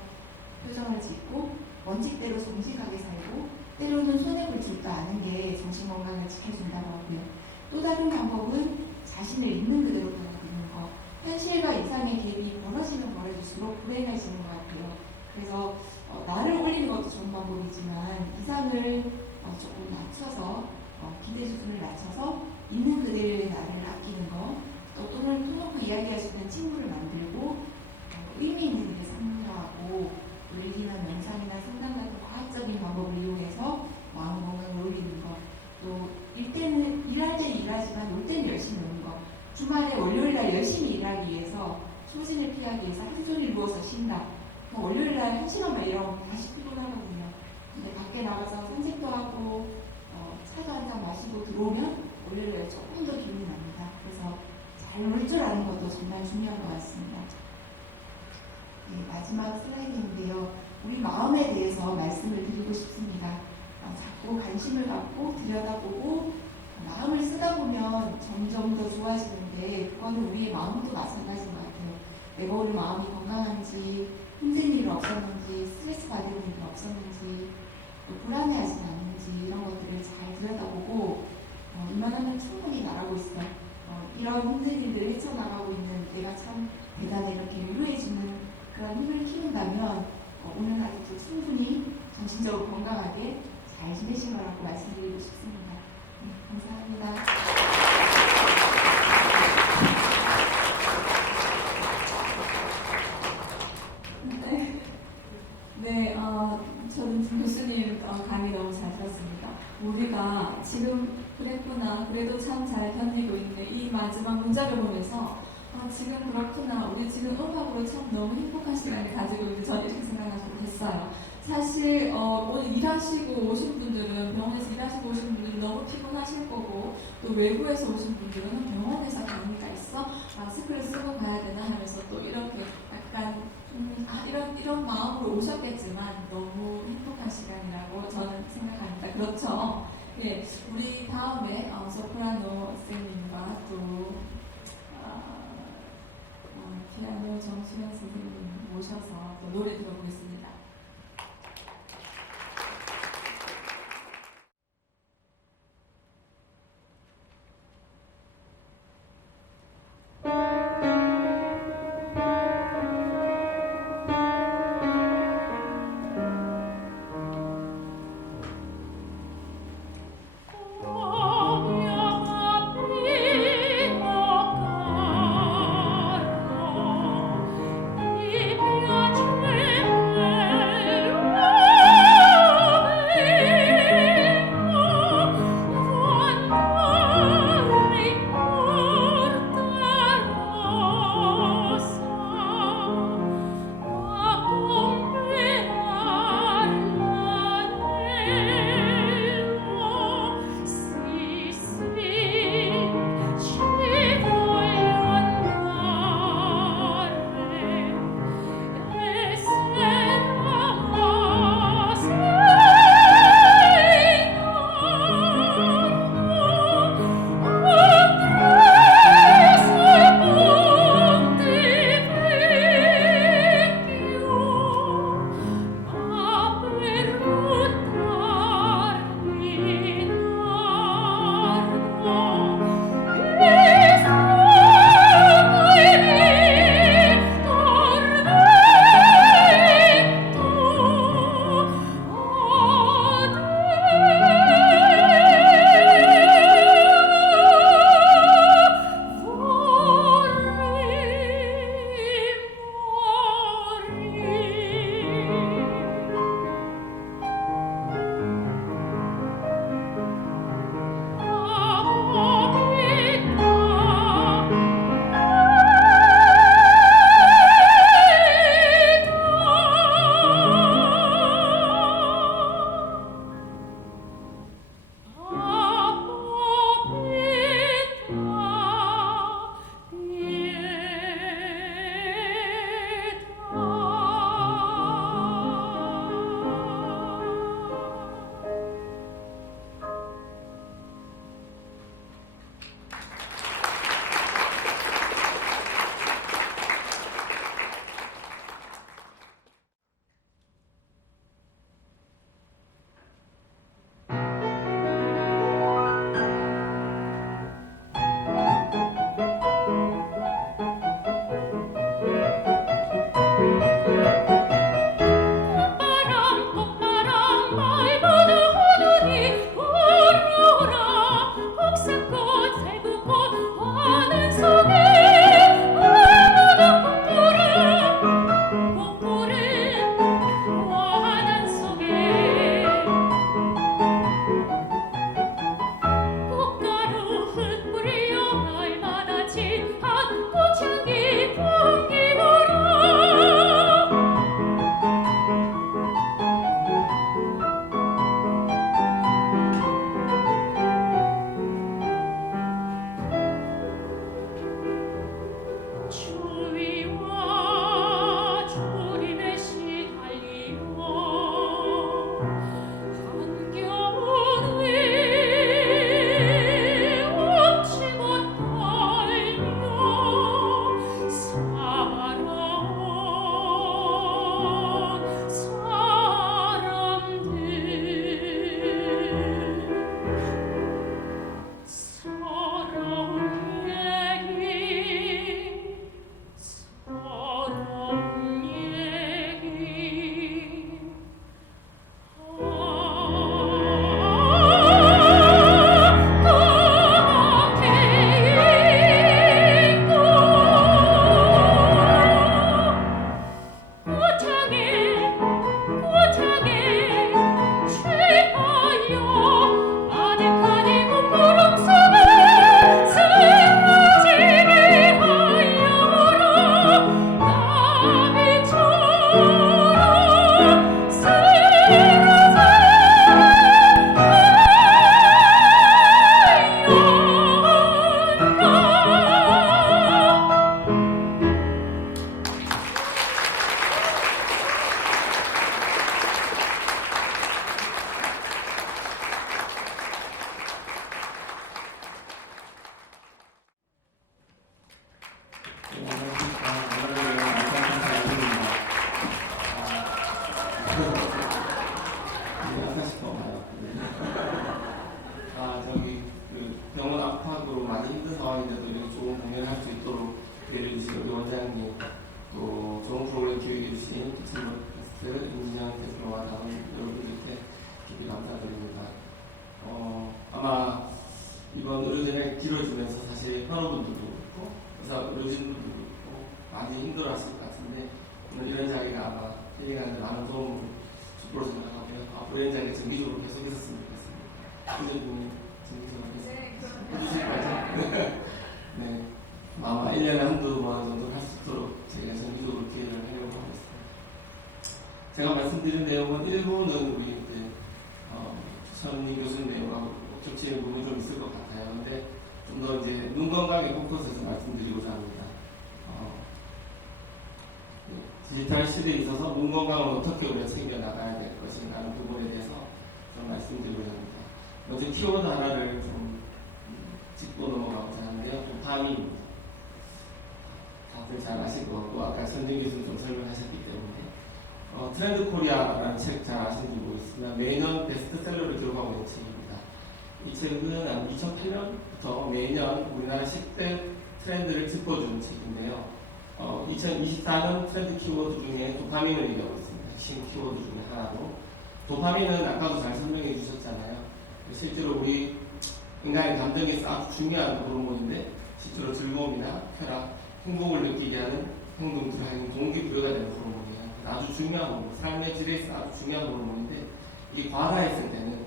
표정을 짓고 원칙대로 정직하게 살고 때로는 손해볼 줄도 아는 게 정신 건강을 지켜준다고 하고요. 또 다른 방법은 자신을 있는 그대로 받아들이는 것. 현실과 이상의 갭이 벌어지면 벌어질수록 불행해지는 것 같아요. 그래서 나를 올리는 것도 좋은 방법이지만 이상을 조금 낮춰서 기대 수준을 낮춰서 있는 그대로의 나를 아끼는 것, 또는 터놓고 이야기할 수 있는 친구를 만들고 의미 있는 일에 참여하고 물리기나 명상이나 상담 같은 과학적인 방법을 이용해서 마음 건강을 올리는 것, 또 일할 때는 일하지만 놀 때는 열심히 노는 것, 주말에 월요일날 열심히 일하기 위해서 소진을 피하기 위해서 하루 종일 누워서 쉰다. 월요일날 1시간만 일하면 다시 피곤하거든요. 근데 밖에 나가서 산책도 하고 차도 한 잔 마시고 들어오면 월요일날 조금 더 기분이 납니다. 그래서 잘 놀 줄 아는 것도 정말 중요한 것 같습니다. 네, 마지막 슬라이드인데요. 우리 마음에 대해서 말씀을 드리고 싶습니다. 자꾸 관심을 갖고 들여다보고 마음을 쓰다 보면 점점 더 좋아지는데 그거는 우리의 마음도 마찬가지인 것 같아요. 내가 우리 마음이 건강한지, 힘든 일이 없었는지, 스트레스 받는 일이 없었는지, 또 불안해하진 않는지 이런 것들을 잘 들여다보고 이만하면 충분히 나가고 있어. 이런 힘든 일들을 헤쳐나가고 있는 내가 참 대단해 이렇게 위로해주는 그런 힘을 키운다면 오늘 하루도 충분히 정신적으로 건강하게 잘 지내실 거라고 말씀드리고 싶습니다. 네, 감사합니다. 네, 저는 교수님 강의 너무 잘 들었습니다. 우리가 지금 그랬구나, 그래도 참 잘 견디고 있네. 이 마지막 문자를 보면서 지금 그렇구나, 우리 지금 음악으로 참 너무 행복한 시간을 가지고 있는데 저는 이렇게 생각하고 됐어요. 사실 오늘 일하시고 오신 분들은 병원에서 일하시고 오신 분들은 너무 피곤하실 거고 또 외부에서 오신 분들은 병원에서 강의가 있어 마스크를 쓰고 가야 되나 하면서 또 이렇게 약간 이런 마음으로 오셨겠지만 너무 행복한 시간이라고 저는 생각합니다. 그렇죠? 예, 우리 다음에 소프라노 선생님과 또 피아노 정수현 선생님 모셔서 또 노래 들어보겠습니다. Oh, 많이 힘든 상황인데도 이렇게 좋은 공연을 할 수 있도록 기회를 주신 우리 원장님, 또 좋은 프로그램 기획해 주신 키친버스트 임진영 대표와 다음 여러분들께 깊이 감사드립니다. 아마 이번 의료전에 길어지면서 사실 환우분들도 그렇고 의사 의료진분들도 그렇고 많이 힘들어하실 것 같은데 오늘 이런 자리가 아마 힐링하는 데 많은 도움을 줄 거로 생각하고요. 앞으로 이런 자리가 정기적으로 계속 있었으면 좋겠습니다. 의료진분이 정기적으로 해주실 거죠? 네. 아마 1년에 한두 번 정도 할 수 있도록 제가 정기적으로 기회를 하려고 하고 있습니다. 제가 말씀드린 내용은 일부는 우리 이제 천리 교수님 내용하고 겹치는 부분이 좀 있을 것 같아요. 근데 좀 더 이제 눈 건강에 포커스해서 말씀드리고자 합니다. 디지털 시대에 있어서 눈 건강을 어떻게 우리가 챙겨 나가야 될 것인가라는 부분에 대해서 좀 말씀드리고자 합니다. 먼저 키워드 하나를 좀 짚고 넘어가고자 하는데요. 좀 파밍입니다. 다들 잘 아실 것 같고 아까 선진 교수님 좀 설명하셨기 때문에 트렌드 코리아라는 책 잘 아시는지 모르겠으나 매년 베스트셀러를 기록하고 있는 책입니다. 이 책은 2008년부터 매년 우리나라 10대 트렌드를 짚어주는 책인데요. 2024년 트렌드 키워드 중에 도파민을 얘기하고 있습니다. 핵심 키워드 중에 하나로. 도파민은 아까도 잘 설명해 주셨잖아요. 실제로 우리 인간의 감정에서 아주 중요한 호르몬인데 실제로 즐거움이나 쾌락, 행복을 느끼게 하는 행동들, 동기부여가 되는 호르몬이에요. 아주 중요한 호르몬, 삶의 질에 있어 아주 중요한 호르몬인데 이게 과다했을 때는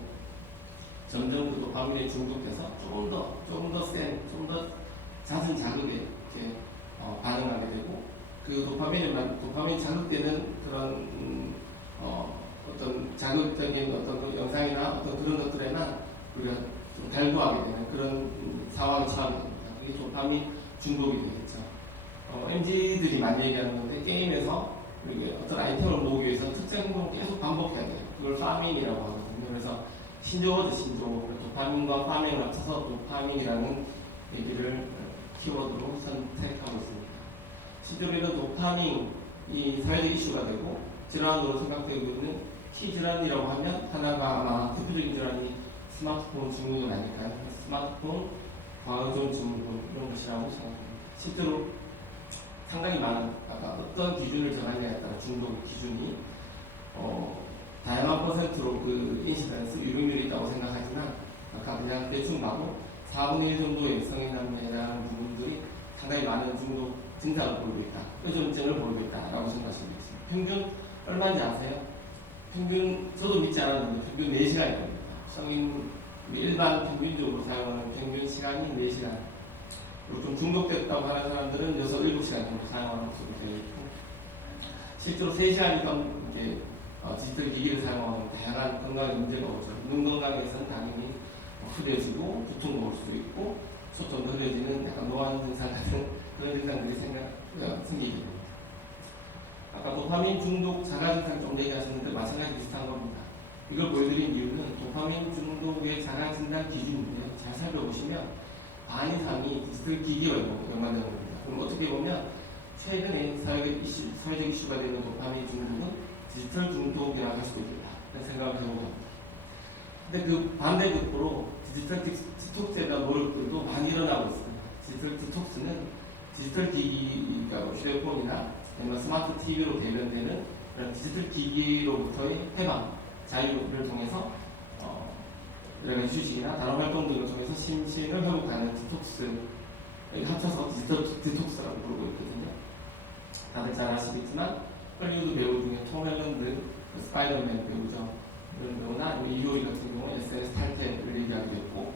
점점 그 도파민에 중독돼서 조금 더 센, 좀 더 잦은 자극에 이렇게 반응하게 되고 그 도파민이 자극되는 그런 어떤 자극적인 어떤 그 영상이나 어떤 그런 것들에만 우리가 좀 갈구하게 되는 그런 상황을 처하게 됩니다. 그게 도파민 중독이 되겠죠. MZ들이 많이 얘기하는 건데 게임에서 우리가 어떤 아이템을 모으기 위해서 특정 행동을 계속 반복해야 돼요. 그걸 파밍이라고 하거든요. 그래서 신조어죠, 신조어. 도파민과 파밍을 합쳐서 도파민이라는 얘기를 키워드로 선택하고 있습니다. 실제로 이런 도파민이 사회적 이슈가 되고 질환으로 생각되고 있는 T질환이라고 하면 하나가 아마 대표적인 질환이 스마트폰 중독은 아닐까요? 스마트폰 과의존 증후군 이런 것이라고 생각합니다. 실제로 상당히 많은 아까 어떤 기준을 정하느냐에 따라 중독 기준이 다양한 퍼센트로 그 인시던스 유병률이 있다고 생각하지만 아까 그냥 대충 봐도 4분의 1 정도의 성인남녀에 해당하는 부분들이 상당히 많은 중독 증상을 보이고 있다. 의존증을 보이고 있다라고 생각하시면 되겠습니다. 평균 얼마인지 아세요? 평균 저도 믿지 않았는데 평균 4시간입니다. 성인 일반 평균적으로 사용하는 평균 시간이 4시간. 그리고 좀 중독됐다고 하는 사람들은 6, 7시간 정도 사용하는 것으로 되어 있고 실제로 3시간이던 이게 디지털 기기를 사용하는 다양한 건강에 문제가 오죠. 눈 건강에서는 당연히 흐려지고 두통도 올 수도 있고 초점도 흐려지는 약간 노안 증상 같은 그런 증상들이 생기게 됩니다. 아까 도파민 중독 자가 증상 좀 얘기하셨는데 마찬가지 비슷한 겁니다. 이걸 보여드린 이유는 도파민 중독의 자가 진단 기준인데요. 잘 살펴보시면 반 이상이 디지털 기기와 연관되는 겁니다. 그럼 어떻게 보면 최근에 사회적 이슈가 되는 도파민 중독은 디지털 중독이라고 할 수도 있겠다. 그런 생각을 해봅니다. 근데 그 반대급부로 디지털 디톡스에 대한 노력들도 많이 일어나고 있습니다. 디지털 디톡스는 디지털 기기가 휴대폰이나 아니면 스마트 TV로 대변되는 그런 디지털 기기로부터의 해방, 자유를 통해서 여러 가지 휴식이나 다른 활동들을 통해서 심신을 회복하는 디톡스를 합쳐서 디지털 디톡스라고 부르고 있거든요. 다들 잘 아시겠지만 헐리우드 배우 중에 톰 홀랜드, 스파이더맨 배우죠. 이런 배우나 이효리 같은 경우는 SNS 탈퇴를 얘기하기도 했고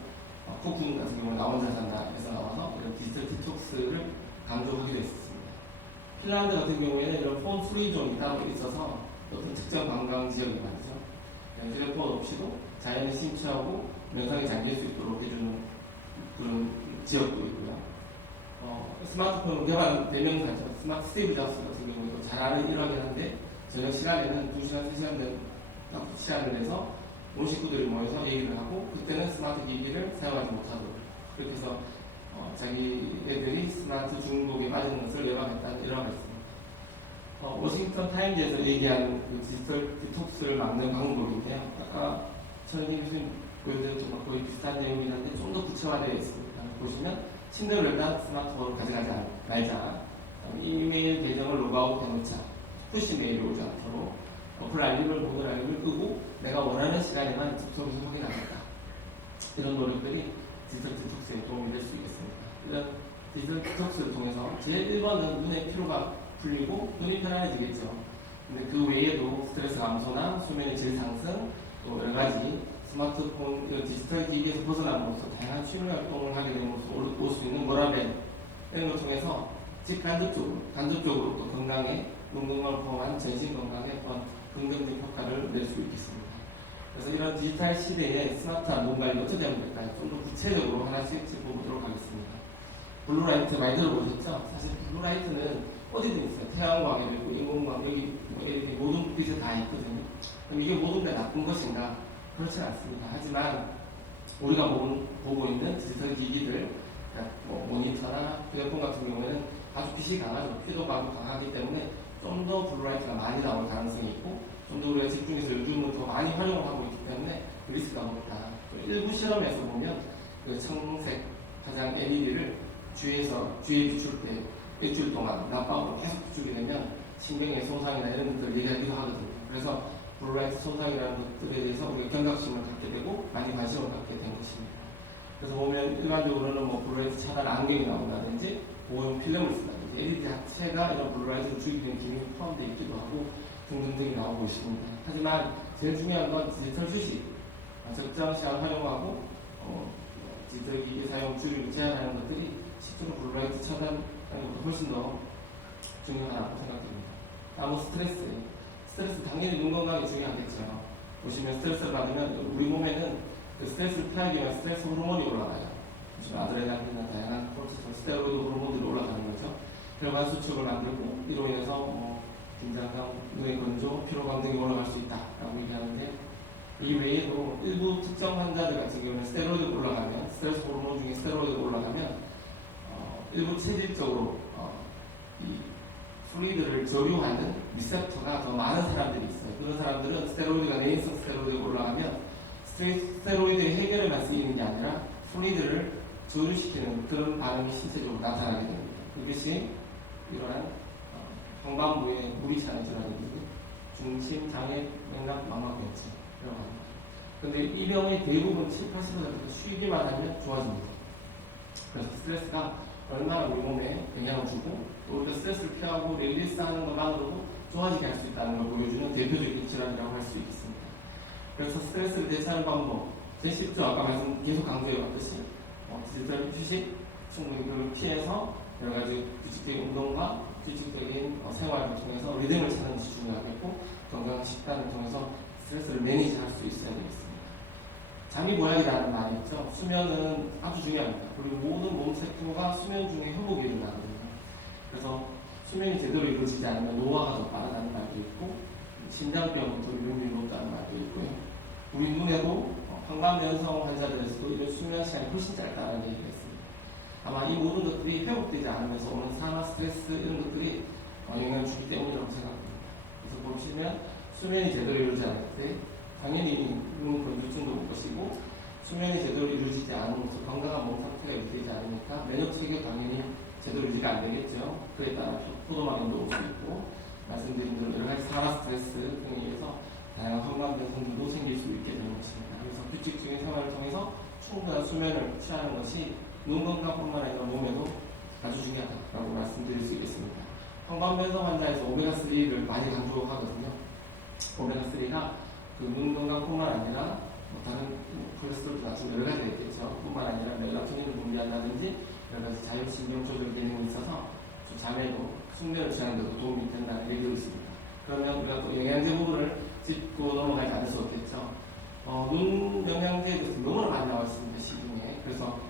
푸군 같은 경우는 나 혼자 산다에서 나와서 이런 디지털 디톡스를 강조하기도 했습니다. 핀란드 같은 경우에는 이런 폰 프리 존이 따로 있어서 어떤 특정 관광 지역이 말이죠. 휴대폰 없이도 자연을 심취하고 명상에 잠길 수 있도록 해주는 그런 지역도 있고요. 스마트폰 개발되면서 스마트 스티브 잡스 같은 경우에도 잘 아는 일화긴 한데 저녁 시간에는 2시간, 3시간 시간을 내서 온 식구들이 모여서 얘기를 하고 그때는 스마트 기기를 사용하지 못하도록 그렇게 해서 자기 애들이 스마트 중독에 빠지는 것을 예방했다는 일화가 있습니다. 워싱턴 타임즈에서 얘기하는 그 디지털 디톡스를 막는 방법인데요. 아까 천희 교수님 보여드렸던 거의 비슷한 내용이긴 한데 좀 더 구체화되어 있습니다. 보시면 침대를 일단 스마트폰으로 가져가지 말자. 이메일 계정을 로그아웃 해놓자. 푸시 메일이 오지 않도록 어플 알림을 모든 알림을 끄고 내가 원하는 시간에만 디톡스를 확인하겠다. 이런 노력들이 디지털 디톡스에 도움이 될 수 있겠습니다. 이런 디지털 디톡스를 통해서 제일 1번은 눈의 피로가 풀리고 눈이 편안해지겠죠. 근데 그 외에도 스트레스 감소나 수면의 질 상승, 또 여러 가지 스마트폰, 디지털 기기에서 벗어남으로써 다양한 취미 활동을 하게 됨으로써 올 수 있는 워라밸 이런 걸 통해서 즉 간접적으로 또 건강에 운동을 포함한 전신 건강에 또한 긍정적 효과를 낼 수 있겠습니다. 그래서 이런 디지털 시대에 스마트한 몸 관리 어떻게 하면 될까요? 좀 더 구체적으로 하나씩 짚어보도록 하겠습니다. 블루라이트 많이 들어보셨죠? 사실 블루라이트는 어디든 있어요. 태양광에도 있고 인공광 여기 모든 빛에 다 있거든요. 그럼 이게 모든 게 나쁜 것인가? 그렇진 않습니다. 하지만 우리가 보고 있는 디지털 기기들, 모니터나 휴대폰 같은 경우에는 아주 빛이 강하죠. 피도감이 강하기 때문에 좀 더 블루라이트가 많이 나올 가능성이 있고 좀 더 우리가 집중해서 요즘은 더 많이 활용을 하고 있기 때문에 리스크가 높다. 일부 실험에서 보면 그 청색 화장 LED를 주위에 비출 때 일주일 동안 낮밤으로 계속 비추게 되면 신경의 손상이나 이런 것들을 얘기하기도 하거든요. 그래서 블루라이트 손상이라는 것들에 대해서 우리가 경각심을 갖게 되고 많이 관심을 갖게 된 것입니다. 그래서 보면 일반적으로는 뭐 블루라이트 차단 안경이 나온다든지 보호용 필름을 쓴다든지 LED 자체가 이런 블루라이트를 죽이는 기능이 포함되어 있기도 하고 등등등이 나오고 있습니다. 하지만 제일 중요한 건 디지털 휴식, 적정 시간 활용하고 디지털 기기 사용 줄이고 제한하는 것들이 실제로 블루라이트 차단하는 것보다 훨씬 더 중요하다고 생각됩니다. 다음은 스트레스 당연히 눈 건강이 중요하겠죠. 보시면 스트레스를 받으면 우리 몸에는 그 스트레스를 피하기 위한 스트레스 호르몬이 올라가요. 지금 아드레날린이나 다양한 코르티솔, 스테로이드 호르몬들이 올라가는 거죠. 혈관 수축을 만들고 이로 인해서 긴장감, 눈의 건조, 피로감 등이 올라갈 수 있다라고 얘기하는데 이 외에도 일부 특정 환자들 같은 경우는 스테로이드가 올라가면 스트레스 호르몬 중에 스테로이드가 올라가면 일부 체질적으로 이 플루이드를 저류하는 리셉터가 더 많은 사람들이 있어요. 그런 사람들은 스테로이드가 내인성 스테로이드가 올라가면 스테로이드의 해결에만 쓰이는 게 아니라 플루이드를 저류시키는 그런 반응이 신체적으로 나타나게 됩니다. 그것이 이러한 현관부에 물이 차는 질환이거든요. 중심, 장애, 맥락, 망막경증이라고 합니다. 그런데 이 병의 대부분 70~80%가 쉬기만 하면 좋아집니다. 그래서 스트레스가 얼마나 우리 몸에 영향을 주고 또 우리가 스트레스를 피하고 릴리스하는 것만으로도 좋아지게 할 수 있다는 걸 보여주는 대표적인 질환이라고 할 수 있겠습니다. 그래서 스트레스를 대처하는 방법 제일 쉽죠. 아까 계속 강조해왔듯이 디지털 휴식, 충분히 그걸 피해서 여러 가지 규칙적인 운동과 규칙적인 생활을 통해서 리듬을 찾는 것이 중요하겠고 건강한 식단을 통해서 스트레스를 매니지할 수 있어야 되겠습니다. 잠이 보약이라는 말이 있죠. 수면은 아주 중요합니다. 그리고 모든 몸 세포가 수면 중에 회복이 일어나거든요. 그래서 수면이 제대로 이루어지지 않으면 노화가 더 빠르다는 말도 있고 심장병부터 이런 높다는 말도 있고요. 우리 눈에도 황반변성 환자들에서도 이런 수면 시간이 훨씬 짧다는 얘기가 있습니다. 아마 이 모든 것들이 회복되지 않으면서 오는 산화 스트레스 이런 것들이 영향을 주기 때문이라고 생각합니다. 그래서 보시면 수면이 제대로 이루어지지 않을 때 당연히 눈 건조증도 올 것이고 수면이 제대로 이루어지지 않으면서 건강한 몸 상태가 유지되지 않으니까 면역 체계가 당연히 제대로 유지가 안 되겠죠. 그에 따라 포도막염도 올 수 있고 말씀드린 대로 여러 가지 산화 스트레스 등에 의해서 다양한 황반변성들도 생길 수 있게 되는 것입니다. 그래서 규칙적인 생활을 통해서 충분한 수면을 취하는 것이 눈 건강뿐만 아니라 몸에도 아주 중요하다고 말씀드릴 수 있겠습니다. 황반변성 환자에서 오메가3를 많이 강조하거든요. 오메가3가 그 눈 건강뿐만 아니라 다른 콜레스테롤 같은 여러 가지가 있겠죠. 뿐만 아니라 멜라토닌을 분비한다든지 여러 가지 자율신경 조절 기능이 있어서 잠에도 숙면을 취하는 데도 도움이 된다는 얘기를 있습니다. 그러면 우리가 또 영양제 부분을 짚고 넘어가지 않을 수 없겠죠. 눈 영양제에 대해서 너무나 많이 나와 있습니다. 시중에. 그래서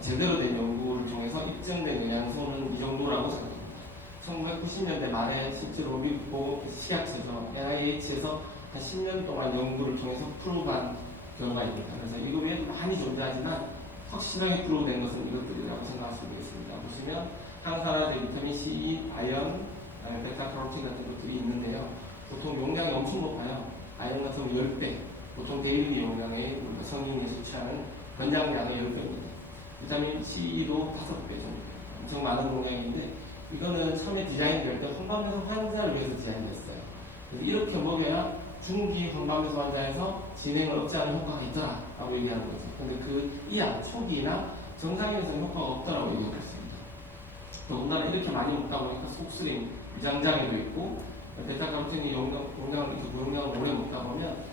제대로 된 연구를 통해서 입증된 영양소는 이 정도라고 생각합니다. 1990년대 말에 실제로 미국 시약처죠. NIH에서 한 10년 동안 연구를 통해서 프루브한 결과입니다. 그래서 이거 외에도 많이 존재하지만 확실하게 프루브된 것은 이것들이라고 생각할 수 있겠습니다. 보시면 항산화제, 비타민 C, 아연, 베타카로틴 같은 것들이 있는데요. 보통 용량이 엄청 높아요. 아연 같은 경우 10배, 보통 데일리 용량의 성인이 섭취하는 권장량의 10배입니다. 비타민 엄청 많은 공약인데 이거는 처음에 디자인 될 때 황반변소 환자를 위해서 디자인됐어요. 그래서 이렇게 먹여야 중기 황반변소 환자에서 진행을 억제하는 효과가 있더라라고 얘기하는 거죠. 근데 그 이하 초기나 정상에서는 효과가 없다라고 얘기하고 있습니다. 더군다나 이렇게 많이 먹다 보니까 속쓰림, 위장장애도 있고 베타카로틴이 용량을 오래 먹다 보면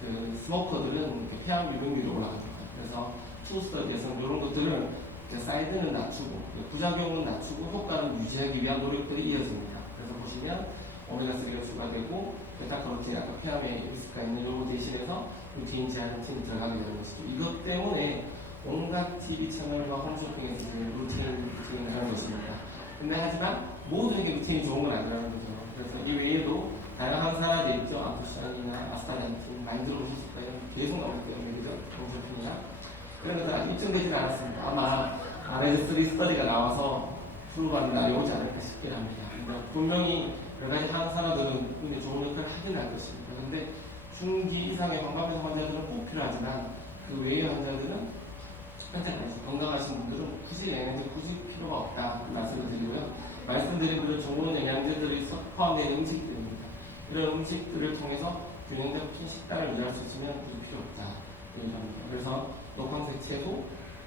그 스모커들은 폐암 유병률이 올라갑니다. 그래서 투스터디에서는 이런 것들을 사이드는 낮추고 부작용은 낮추고 효과를 유지하기 위한 노력들이 이어집니다. 그래서 보시면 오메가3가 추가되고 베타카로틴 아까 폐암의 리스크가 있는 요거 대신해서 루테인 제한틴이 들어가게 되는 것이죠. 이것 때문에 온갖 TV 채널과 홈쇼핑에서 루테인을 하는 것입니다. 근데 하지만 모두에게 루테인이 좋은 건 아니라는 거죠. 그래서 이 외에도 다양한 산화제 있죠. 암푸시안이나 아스타잔틴 많이 들어보셨을 거예요. 계속 나올 거예요. 그죠? 홈쇼핑이나 그런 것은 아직 입증되지는 않았습니다. 아마 RS3 스터디가 나와서 프로반이 날이 오지 않을까 싶긴 합니다. 분명히 여러 가지 항산화들은 굉장히 좋은 역할을 하긴 할 것입니다. 그런데 중기 이상의 황반변소 환자들은 꼭 필요하지만 그 외의 환자들은 건강하신 분들은 굳이 내는데 굳이 필요가 없다 말씀을 드리고요. 말씀드린 그런 좋은 영양제들이 포함되어 있는 음식들입니다. 이런 음식들을 통해서 균형 잡힌 식단을 유지할 수 있으면 굳이 필요 없다. 그래서 녹황색 채소,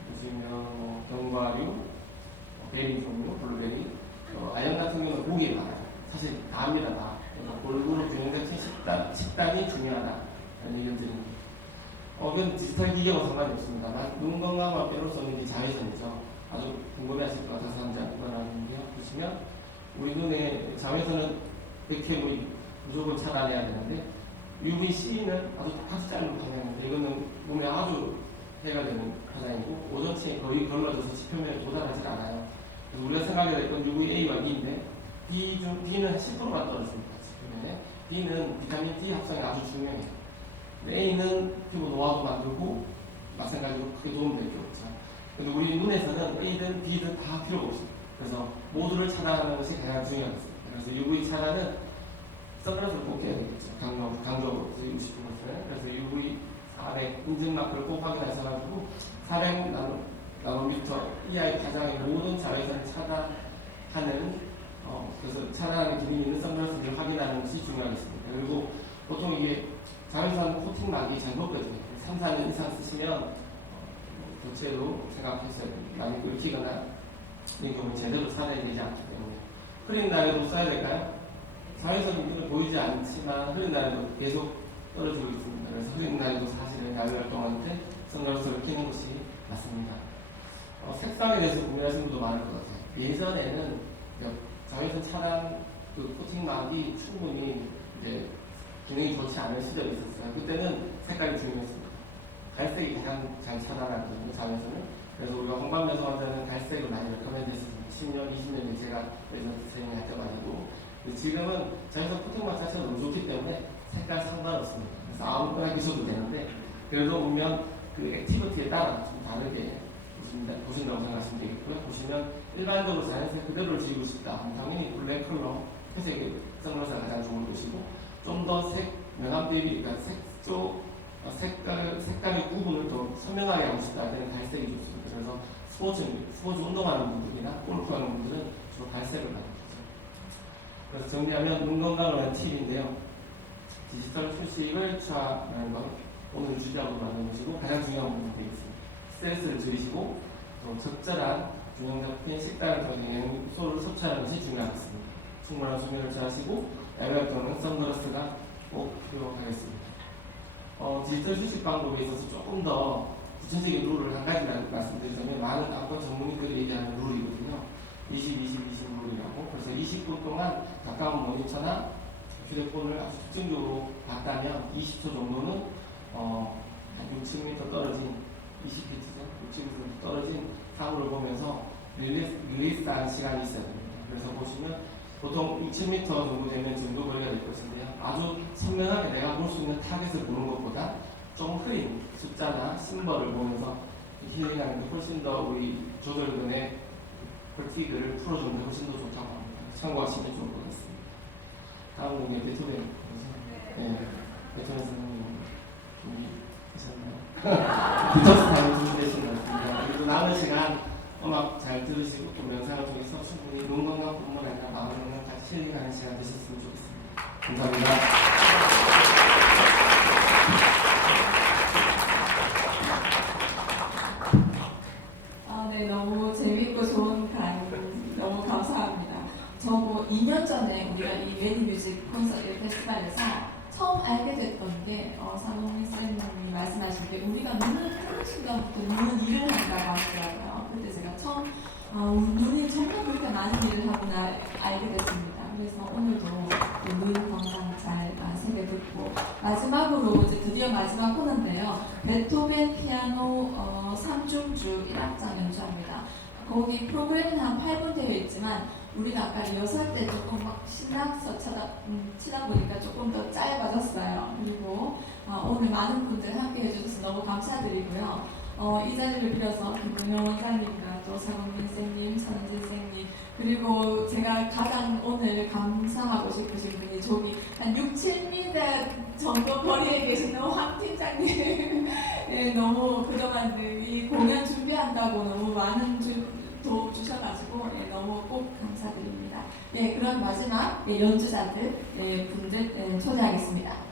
보시면 견과류, 베리 종류, 블루베리, 아연 같은 경우는 고기에 많아요. 사실 다입니다, 다. 골고루 균형 잡힌 식단이 중요하다. 이런 얘기를 드립니다. 이건 디지털 기계와 상관이 없습니다만 눈 건강만 빼놓을 수 없는 게 자외선이죠. 아주 궁금해하실 것 같아서 한번 말하는데요. 보시면 우리 눈의 자외선은 백태우리 무조건 차단해야 되는데 UVC는 아주 똑같이 자르는 방향인데 이거는 몸에 아주 해가 되는 화장이고 오전층에 거의 걸러져서 지표면에 도달하지 않아요. 그래서 우리가 생각해야 될 건 UVA와 B인데 B는 10%만 떨어집니다. 지표면에 B는 비타민 D 합성이 아주 중요해요. A는 피부 노화도 만들고 마찬가지로 크게 도움될 게 없죠. 근데 우리 눈에서는 A든 B든 다 필요가 없습니다. 그래서 모두를 차단하는 것이 가장 중요합니다. 그래서 UV 차단은 선글라스를 꼭 껴야 되겠죠. 강조로 쓰이고 싶은 것은. 그래서 UV 400 인증 마크를 꼭 확인하셔가지고 400 나노미터 이하의 가장의 모든 자외선을 차단하는 그래서 차단하는 기능이 있는 선글라스를 확인하는 것이 중요하겠습니다. 그리고 보통 이게 자외선 코팅막이 잘 벗겨져요. 3, 4년 이상 쓰시면 교체로 생각해서 많이 긁히거나 이런 경우는 제대로 차단이 되지 않기 때문에 흐린 날에도 써야 될까요? 자외선이 눈에 보이지 않지만 흐린 날에도 계속 떨어지고 있습니다. 그래서 흐린 날에도 사실은 야외 활동할 때 선글라스를 켜는 것이 맞습니다. 색상에 대해서 고민하시는 분도 많을 것 같아요. 예전에는 자외선 차단 그 코팅막이 충분히 이제 기능이 좋지 않은 시절이 있었어요. 그때는 색깔이 중요했습니다. 갈색이 가장 잘 차단하거든요, 자외선을. 그래서 우리가 홍반변소 환자는 갈색을 많이 레커멘드했습니다. 10년, 20년에 제가 예전 트레이닝 할 때만이고. 지금은 자외선 코팅막 자체가 너무 좋기 때문에 색깔 상관없습니다. 그래서 아무거나 끼셔도 되는데 그래도 보면 그 액티비티에 따라 좀 다르게 보신다고 생각하시면 되겠고요. 보시면 일반적으로 자연색 그대로를 지우고 싶다. 당연히 블랙 컬러, 회색의 선글라스가 가장 좋은 것이고 좀 더 명암 대비, 그러니까 색깔의 구분을 더 선명하게 하고 싶다 하면 갈색이 좋습니다. 그래서 스포츠 운동하는 분들이나 골프하는 분들은 주로 갈색을 많이 쓰죠. 그래서 정리하면 눈 건강을 위한 팁인데요. 디지털 휴식을 취하는 것, 오늘 주제하고 만든 것이고 가장 중요한 부분이 되겠습니다. 스트레스를 줄이시고 또 적절한 균형 잡힌 식단을 통해 영양소를 섭취하는 것이 중요하겠습니다. 충분한 수면을 취하시고 야외 활동은 선글라스가 꼭 필요하겠습니다. 디지털 휴식 방법에 있어서 조금 더 구체적인 룰을 한 가지 말씀드리자면 많은 안과 전문의들이 얘기하는 룰이거든요. 20, 20, 20 룰이라고. 그래서 20분 동안 가까운 모니터나 휴대폰을 아주 집중적으로 봤다면 20초 정도는 한 6-7m 떨어진 20피트죠. 6-7m 떨어진 사물을 보면서 릴리스한 시간이 있어야 됩니다. 그래서 보시면 보통 2,000m 정도 되면 정도 거리가 될 것인데요. 아주 선명하게 내가 볼 수 있는 타겟을 보는 것보다 좀 흐린 숫자나 심벌을 보면서 힐링하는 게 훨씬 더 우리 조절근의 벌티그를 풀어주는 데 훨씬 더 좋다고 합니다. 참고하시면 좋을 것 같습니다. 다음은 이제 베토벤. 네, 베토벤 선생님 준비하셨나요? 비터스 타임 준비되신 것 같습니다. 그리고 남은 시간 음악 잘 잘 들으시고 또 명상을 통해서 충분히 눈 건강뿐만 아니라 마음 건강까지 힐링하는 시간 되셨으면 좋겠습니다. 감사합니다. 네, 너무 재밌고 좋은 강의 너무 감사합니다. 저 뭐 2년 전에 우리가 이 메디뮤직 콘서트 페스티벌에서 처음 알게 됐던 게 사모님 쌤이 말씀하신 게 우리가 눈을 뜨는 순간부터 눈은 일을 한다고 하더라고요. 그때 제가 처음 눈이 정말 그렇게 많은 일을 하구나 알게 됐습니다. 그래서 오늘도 눈 건강 잘 세게 듣고 마지막으로 이제 드디어 마지막 코너인데요. 베토벤 피아노 3중주 1악장 연주합니다. 거기 프로그램은 한 8분 되어 있지만 우리는 아까 리허설 때 조금 막 신나서 치다 보니까 조금 더 짧아졌어요. 그리고 오늘 많은 분들 함께 해주셔서 너무 감사드리고요. 이 자리를 빌어서 김동영 원장님과 또 사범민 선생님, 선진 선생님 그리고 제가 가장 오늘 감사하고 싶으신 분이 저기 한 6, 7m 정도 거리에 계시는 황 팀장님 네, 너무 그동안 이 공연 준비한다고 너무 많은 도움 주셔가지고 너무 꼭 감사드립니다. 네, 그럼 마지막 연주자들 분들 초대하겠습니다.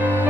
네.